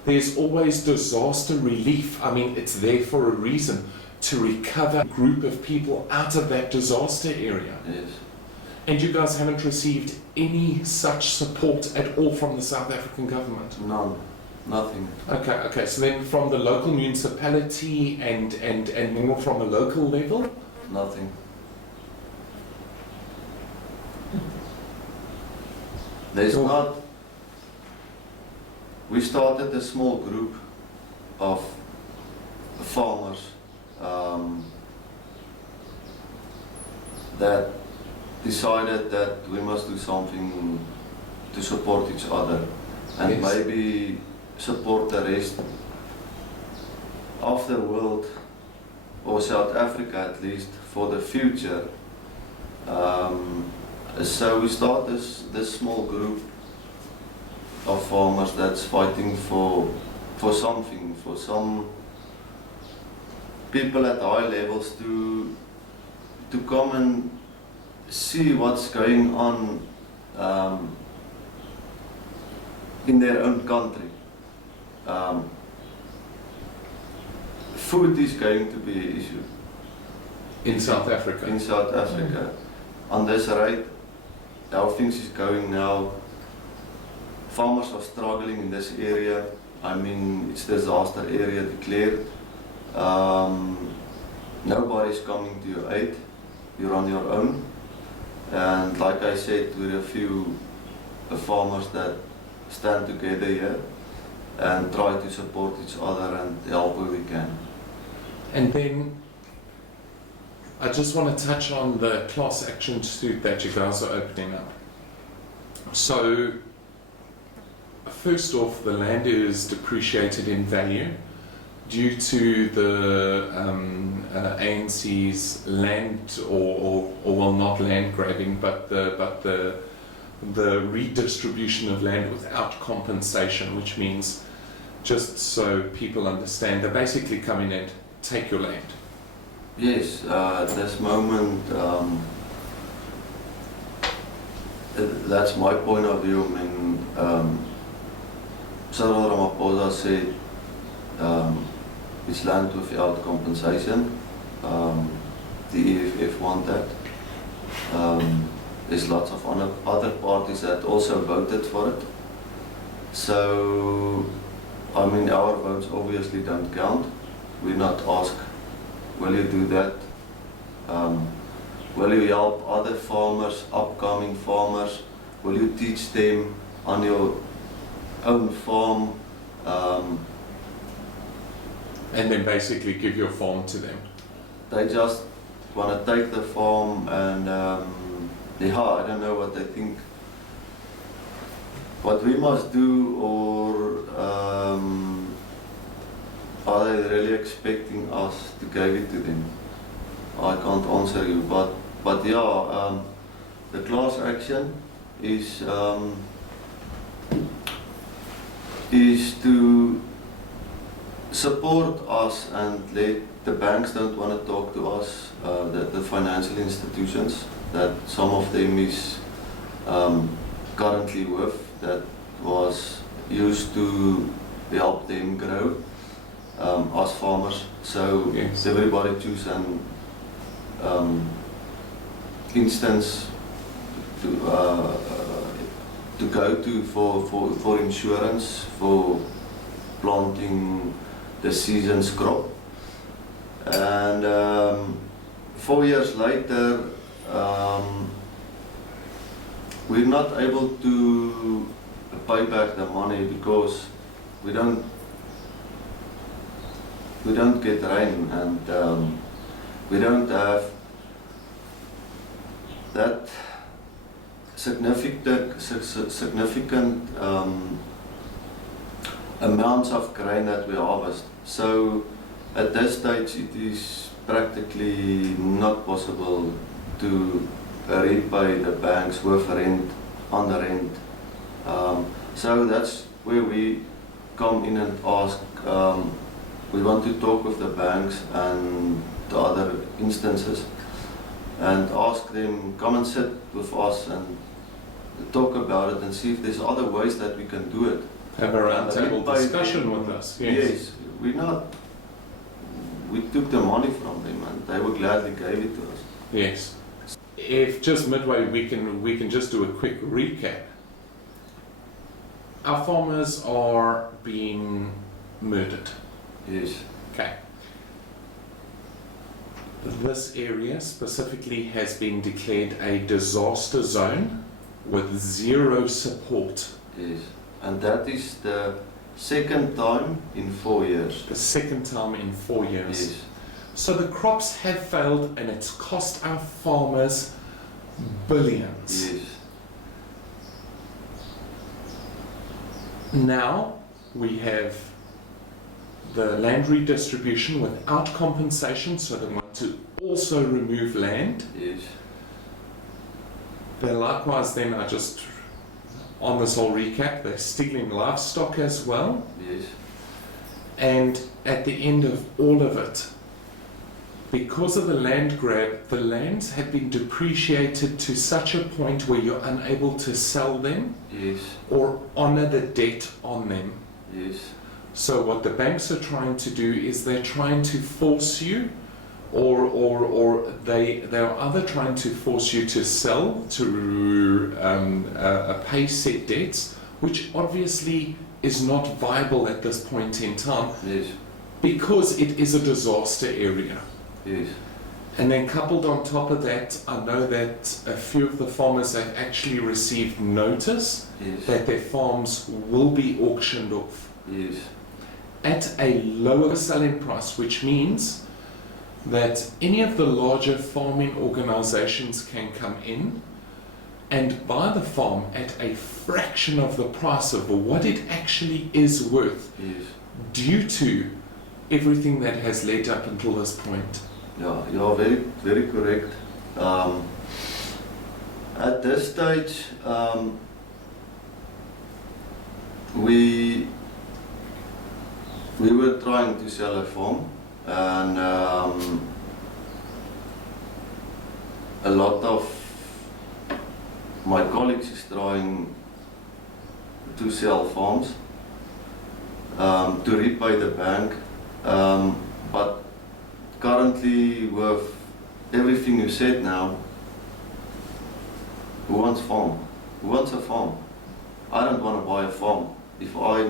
there's always disaster relief. I mean, it's there for a reason, to recover a group of people out of that disaster area. Yes. And you guys haven't received any such support at all from the South African government? None. Nothing. Okay, so then from the local municipality and more from a local level? Nothing. There's Sure. not. We started a small group of farmers that decided that we must do something to support each other and Yes. maybe support the rest of the world, or South Africa at least, for the future. So we start this small group of farmers that's fighting for something, for some people at high levels to come and see what's going on in their own country. Food is going to be an issue In South Africa. in South Africa. On this rate, how things is going now, farmers are struggling in this area. I mean, it's disaster area declared. Nobody's coming to your aid. You're on your own. And like I said, we're a few farmers that stand together here and try to support each other and help where we can. And then I just want to touch on the class action suit that you guys are opening up. So, first off, the land is depreciated in value due to the ANC's land, or well, not land grabbing, but the redistribution of land without compensation, which means, just so people understand, they're basically coming in and take your land. Yes, at this moment, that's my point of view. I mean, Cyril Ramaphosa said it's land without compensation. The EFF want that. There's lots of other parties that also voted for it. So, I mean, our votes obviously don't count. We're not asked, will you do that? Will you help other farmers, upcoming farmers? Will you teach them on your own farm? And then basically give your farm to them. They just want to take the farm and I don't know what they think. What we must do, or are they really expecting us to give it to them? I can't answer you, but yeah, the class action is to support us and let the banks don't want to talk to us, the financial institutions that some of them is currently with, that was used to help them grow as farmers. So Yes. everybody choose an instance to go to for insurance, for planting the season's crop. And 4 years later, we're not able to pay back the money because we don't get rain, and we don't have that significant amounts of grain that we harvest. So at this stage it is practically not possible to repay the banks with rent on the rent. So that's where we come in and ask, we want to talk with the banks and the other instances and ask them, come and sit with us and talk about it and see if there's other ways that we can do it. Have a roundtable Repay discussion them. with us. Yes, we took the money from them and they would gladly give it to us. Yes. If just midway we can just do a quick recap. Our farmers are being murdered. Yes. Okay. This area specifically has been declared a disaster zone with zero support. Yes. And that is the second time in 4 years. The second time in 4 years. Yes. So the crops have failed and it's cost our farmers billions. Yes. Now we have the land redistribution without compensation, so they want to also remove land. Yes. They likewise then are just, on this whole recap, they're stealing livestock as well. Yes. And at the end of all of it, because of the land grab, the lands have been depreciated to such a point where you're unable to sell them Yes. or honor the debt on them. Yes. So what the banks are trying to do is they're trying to force you, or they're either trying to force you to sell to pay set debts, which obviously is not viable at this point in time Yes. because it is a disaster area. Yes. And then coupled on top of that, I know that a few of the farmers have actually received notice Yes. that their farms will be auctioned off Yes. at a lower selling price, which means that any of the larger farming organizations can come in and buy the farm at a fraction of the price of what it actually is worth Yes. due to everything that has led up until this point. Yeah, you are very, very correct. At this stage, we were trying to sell a farm, and a lot of my colleagues is trying to sell farms to repay the bank, but currently with everything you said now, who wants farm? Who wants a farm? I don't want to buy a farm. If I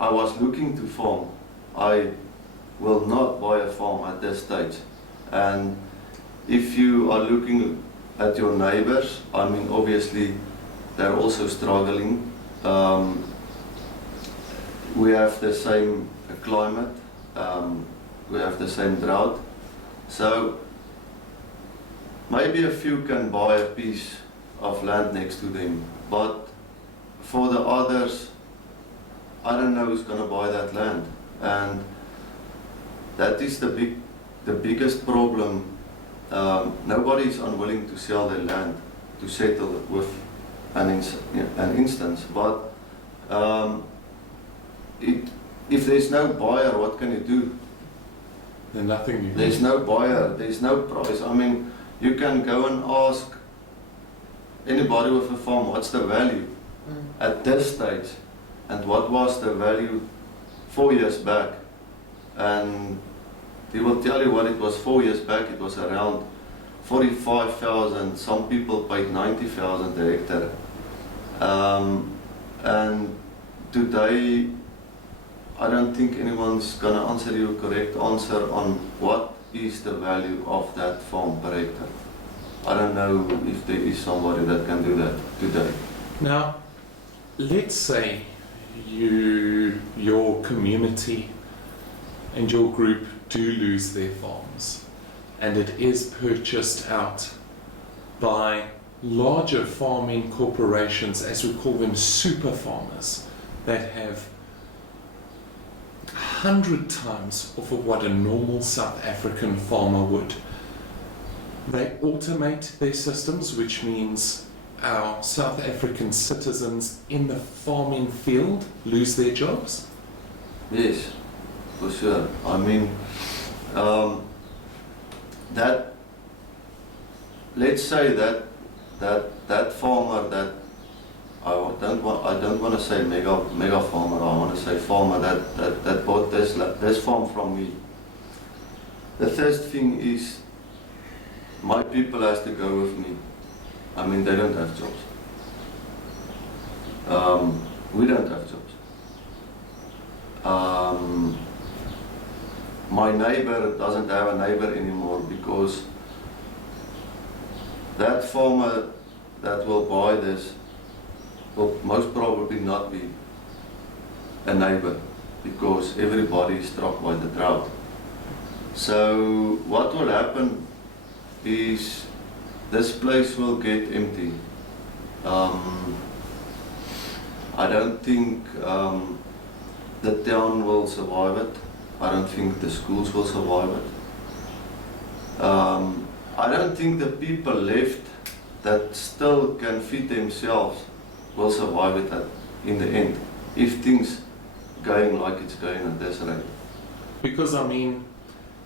was looking to farm, I will not buy a farm at this stage. And if you are looking at your neighbors, I mean obviously they're also struggling. We have the same climate. We have the same drought, so maybe a few can buy a piece of land next to them, but for the others, I don't know who's going to buy that land, and that is the biggest problem. Nobody is unwilling to sell their land to settle with an instance, but if there's no buyer, what can you do? Then nothing you There's no buyer, there's no price. I mean, you can go and ask anybody with a farm, what's the value at this stage? And what was the value 4 years back? And he will tell you what it was 4 years back. It was around 45,000. Some people paid 90,000 a hectare. And today, I don't think anyone's going to answer you a correct answer on what is the value of that farm per hectare. I don't know if there is somebody that can do that today. Now, let's say your community and your group do lose their farms and it is purchased out by larger farming corporations, as we call them, super farmers, that have 100 times off of what a normal South African farmer would. They automate their systems, which means our South African citizens in the farming field lose their jobs. Yes, for sure. I mean, that, let's say that farmer that I don't want to say mega farmer. I want to say farmer that bought this farm from me. The first thing is my people has to go with me. I mean, they don't have jobs. We don't have jobs. My neighbor doesn't have a neighbor anymore because that farmer that will buy this will most probably not be a neighbor, because everybody is struck by the drought. So what will happen is this place will get empty. I don't think the town will survive it. I don't think the schools will survive it. I don't think the people left that still can feed themselves will survive it in the end, if things going like it's going at this rate. Because I mean,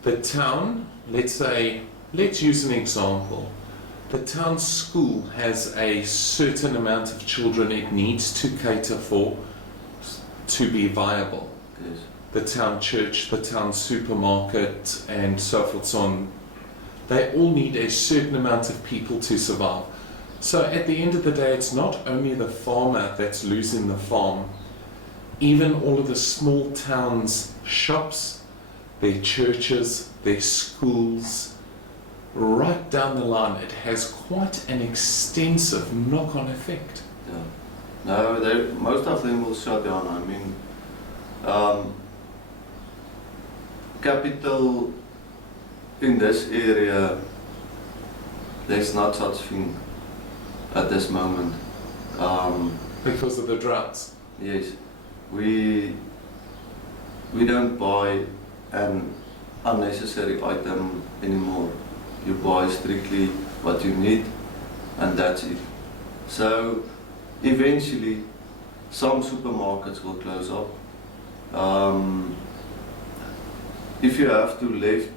the town, let's use an example. The town school has a certain amount of children it needs to cater for to be viable. Yes. The town church, the town supermarket, and so forth, so on. They all need a certain amount of people to survive. So at the end of the day, it's not only the farmer that's losing the farm. Even all of the small towns' shops, their churches, their schools, right down the line, it has quite an extensive knock-on effect. Yeah. No, most of them will shut down. I mean, capital in this area, there's not such thing at this moment. Because of the droughts. Yes, we don't buy an unnecessary item anymore. You buy strictly what you need, and that's it. So eventually some supermarkets will close up. If you have to leave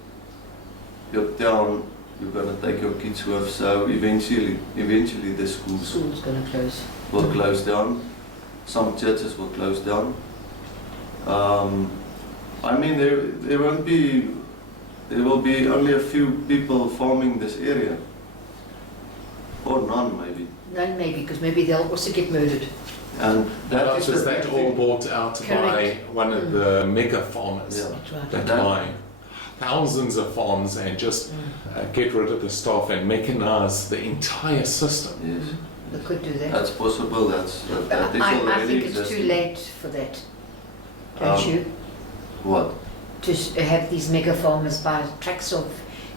your town, you're going to take your kids with, so eventually the schools going to close. will close down. Some churches will close down. I mean, there will be only a few people farming this area, or none maybe. None maybe, because maybe they'll also get murdered. And that is Just the that bad all thing. bought out by Correct. one of the mega farmers Yeah. That's right. that That- buy thousands of farms and just get rid of the staff and mechanize the entire system. Yes, They could do that. that's possible. That is I already think it's too existing. late for that, don't you? What? To have these mega farmers buy tracts of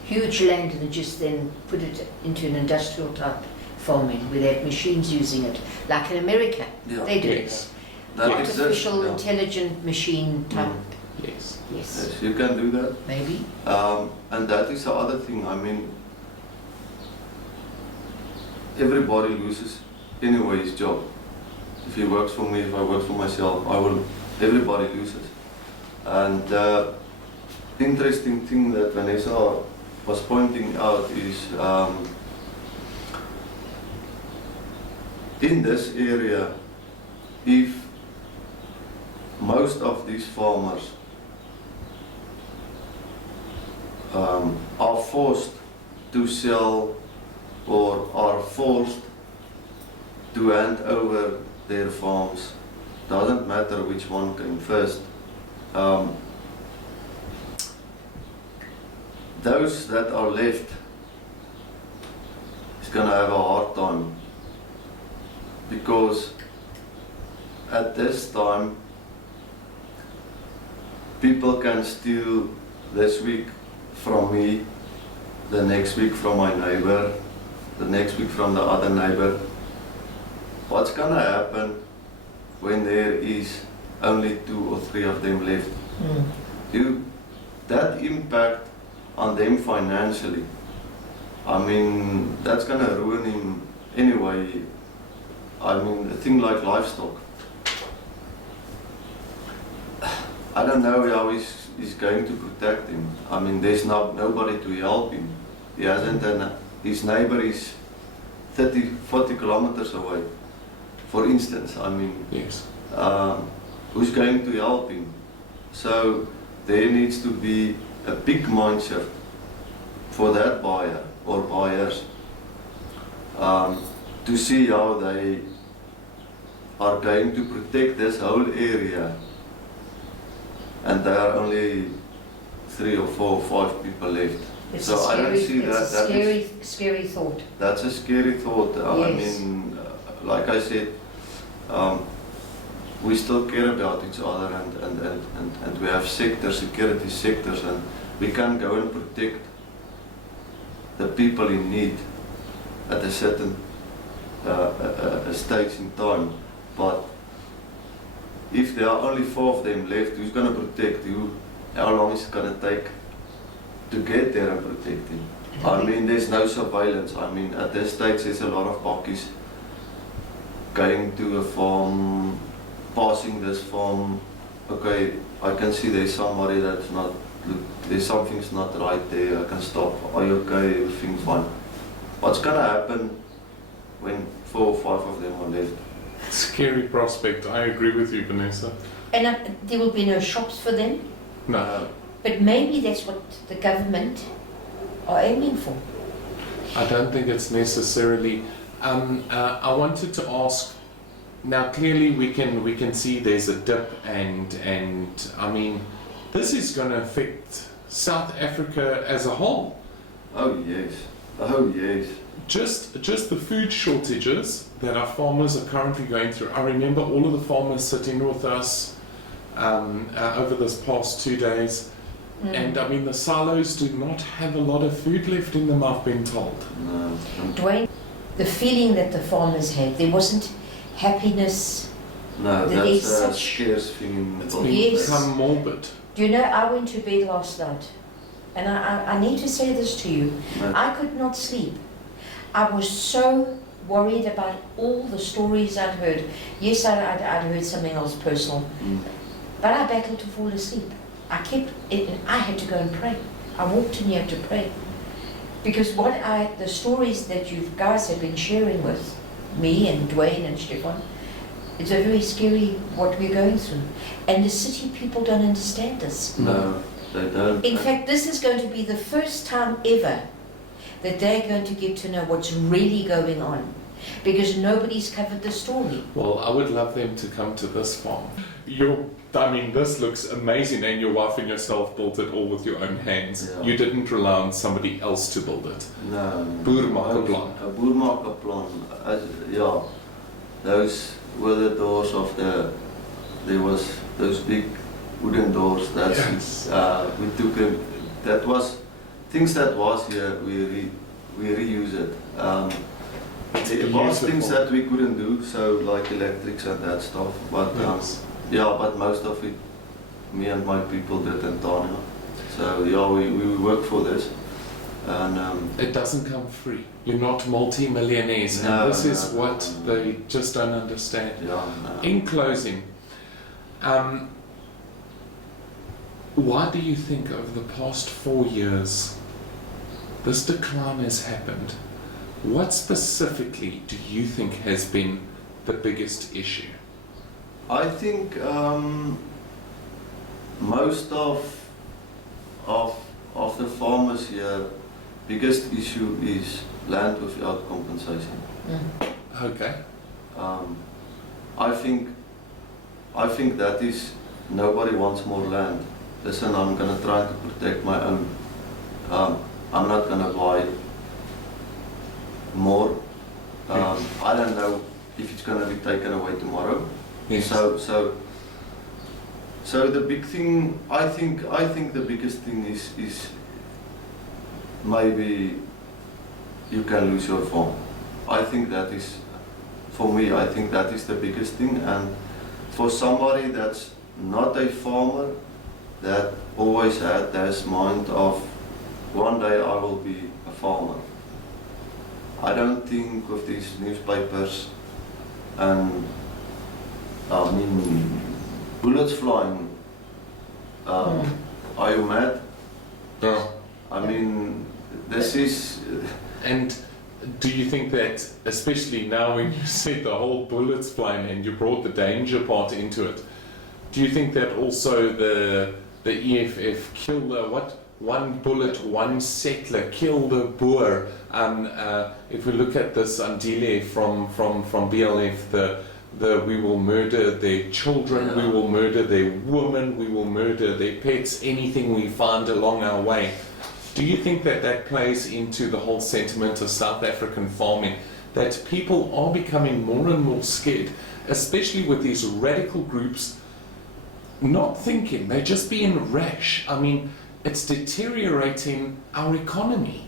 huge land and just then put it into an industrial type farming where they have machines using it, like in America. Yeah. They do Yes. That it. exists, Artificial yeah. intelligent machine type. Yes. Yes, Yes, you can do that. maybe. And that is the other thing. I mean, everybody loses anyway his job. If he works for me, if I work for myself, everybody loses. And interesting thing that Vanessa was pointing out is in this area, if most of these farmers are forced to sell or are forced to hand over their farms, doesn't matter which one came first, those that are left is going to have a hard time, because at this time people can steal this week from me, the next week from my neighbor, the next week from the other neighbor. What's going to happen when there is only 2 or 3 of them left? That impact on them financially, I mean, that's going to ruin him anyway. I mean, a thing like livestock, I don't know how he's going to protect him. I mean, there's nobody to help him. He hasn't, his neighbor is 30, 40 kilometers away, for instance. I mean, Yes. who's going to help him? So there needs to be a big mindset for that buyer or buyers to see how they are going to protect this whole area, and there are only 3 or 4 or 5 people left. It's So I don't see that. It's a scary thought. That's a scary thought. I Yes. mean, like I said, we still care about each other, and we have sectors, security sectors, and we can go and protect the people in need at a certain stage in time. But if there are only 4 of them left, who's going to protect you? How long is it going to take to get there and protect him? I mean, there's no surveillance. I mean, at this stage, there's a lot of bakkies going to a farm, passing this farm. Okay, I can see there's somebody that's not, look, there's something's not right there. I can stop. Are you okay? Everything's fine. What's going to happen when 4 or 5 of them are left? Scary prospect. I agree with you, Vanessa. And there will be no shops for them. No, But maybe that's what the government are aiming for. I don't think it's necessarily. I wanted to ask. Now, clearly, we can see there's a dip, and I mean, this is going to affect South Africa as a whole. Oh yes. Oh yes. Just the food shortages that our farmers are currently going through. I remember all of the farmers sitting with us over this past 2 days. And I mean, the silos do not have a lot of food left in them, I've been told. No. Dwayne, the feeling that the farmers had, there wasn't happiness. No, There that's is a such- scarce thing. It's Yes. become morbid. Do you know, I went to bed last night, and I need to say this to you. No. I could not sleep. I was so worried about all the stories I'd heard. Yes, I'd heard something else personal, but I battled to fall asleep. I kept it, and I had to go and pray. I walked in here to pray. Because the stories that you guys have been sharing with me and Dwayne and Stefan, it's a very scary what we're going through. And the city people don't understand this. No, they don't. In fact, this is going to be the first time ever that they're going to get to know what's really going on. Because nobody's covered the story. Well, I would love them to come to this farm. I mean, this looks amazing, and your wife and yourself built it all with your own hands. Yeah. You didn't rely on somebody else to build it. No. Boer maak 'n plan. A boer maak 'n plan. Yeah, those were the doors of there was those big wooden doors. That's Yes. we took them. That was things that was here. We reuse it. There was things that we couldn't do, so like electrics and that stuff. But Yes. yeah, but most of it, me and my people did in Tanya. So yeah, we work for this, and It doesn't come free. You're not multi-millionaires, No, and this is no, what no. they just don't understand. yeah. No. In closing, why do you think over the past 4 years this decline has happened? What specifically do you think has been the biggest issue? I think most of the farmers here, biggest issue is land without compensation. Okay. I think that is, nobody wants more land. Listen, I'm gonna try to protect my own. I'm not gonna buy more. I don't know if it's gonna be taken away tomorrow. Yes. So the big thing, I think the biggest thing is maybe you can lose your farm. I think that is, for me, I think that is the biggest thing. And for somebody that's not a farmer, that always had this mind of one day I will be a farmer. I don't think with these newspapers and I mean bullets flying. Are you mad? No. I mean, this is. And do you think that, especially now when you said the whole bullets flying and you brought the danger part into it, do you think that also the EFF killed one bullet, one settler, killed a Boer? If we look at this Andile from BLF, the we will murder their children, Yeah. we will murder their women, we will murder their pets, anything we find along our way. Do you think that that plays into the whole sentiment of South African farming, that people are becoming more and more scared, especially with these radical groups not thinking, they're just being rash? I mean, it's deteriorating our economy.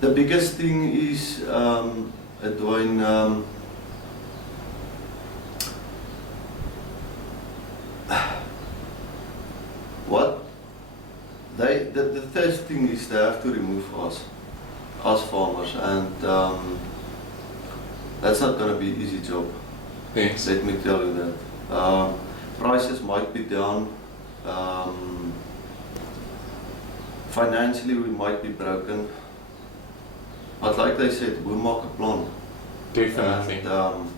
The biggest thing is, Dwayne, the first thing is they have to remove us farmers, and that's not going to be an easy job. Yes. Let me tell you that. Prices might be down. Financially, we might be broken. But like they said, we'll make a plan. Definitely. And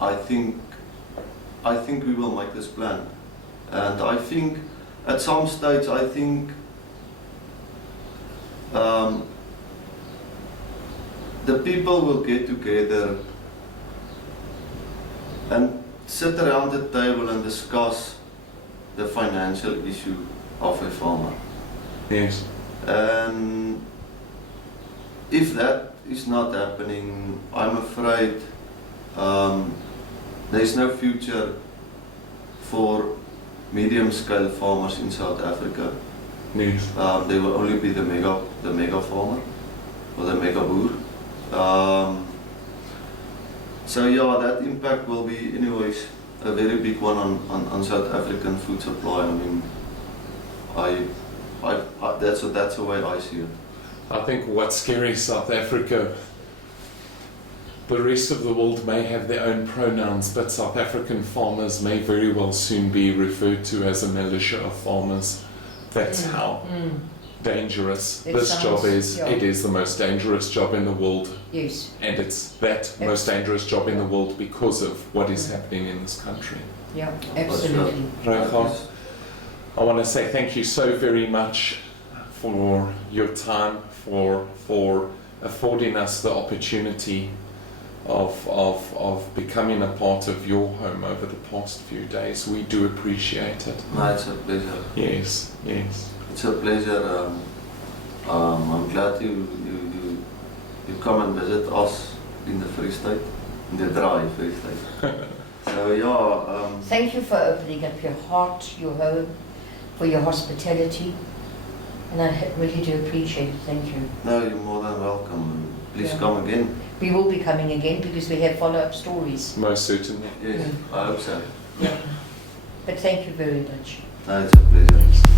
I think we will make this plan. And I think at some stage, I think the people will get together and sit around the table and discuss the financial issue of a farmer. Yes. And if that is not happening, I'm afraid there's no future for medium-scale farmers in South Africa. Yes. They will only be the mega farmer or the mega boer. So yeah, that impact will be, anyways, a very big one on South African food supply. I mean, that's the way I see it. I think what's scary is South Africa. The rest of the world may have their own pronouns, but South African farmers may very well soon be referred to as a militia of farmers. That's how dangerous this job is. Yeah. It is the most dangerous job in the world. Yes. And it's that most dangerous job in the world because of what is happening in this country. Yeah, absolutely. Reinhard, I want to say thank you so very much for your time, for affording us the opportunity of becoming a part of your home over the past few days. We do appreciate it. No, it's a pleasure. Yes, yes. It's a pleasure. I'm glad you come and visit us in the Free State, in the dry Free State. So yeah. Thank you for opening up your heart, your home, for your hospitality, and I really do appreciate it. Thank you. No, you're more than welcome. Please Yeah. come again. We will be coming again because we have follow-up stories. Most certainly. Yes, I hope so. Yeah. But thank you very much. No, it's a pleasure.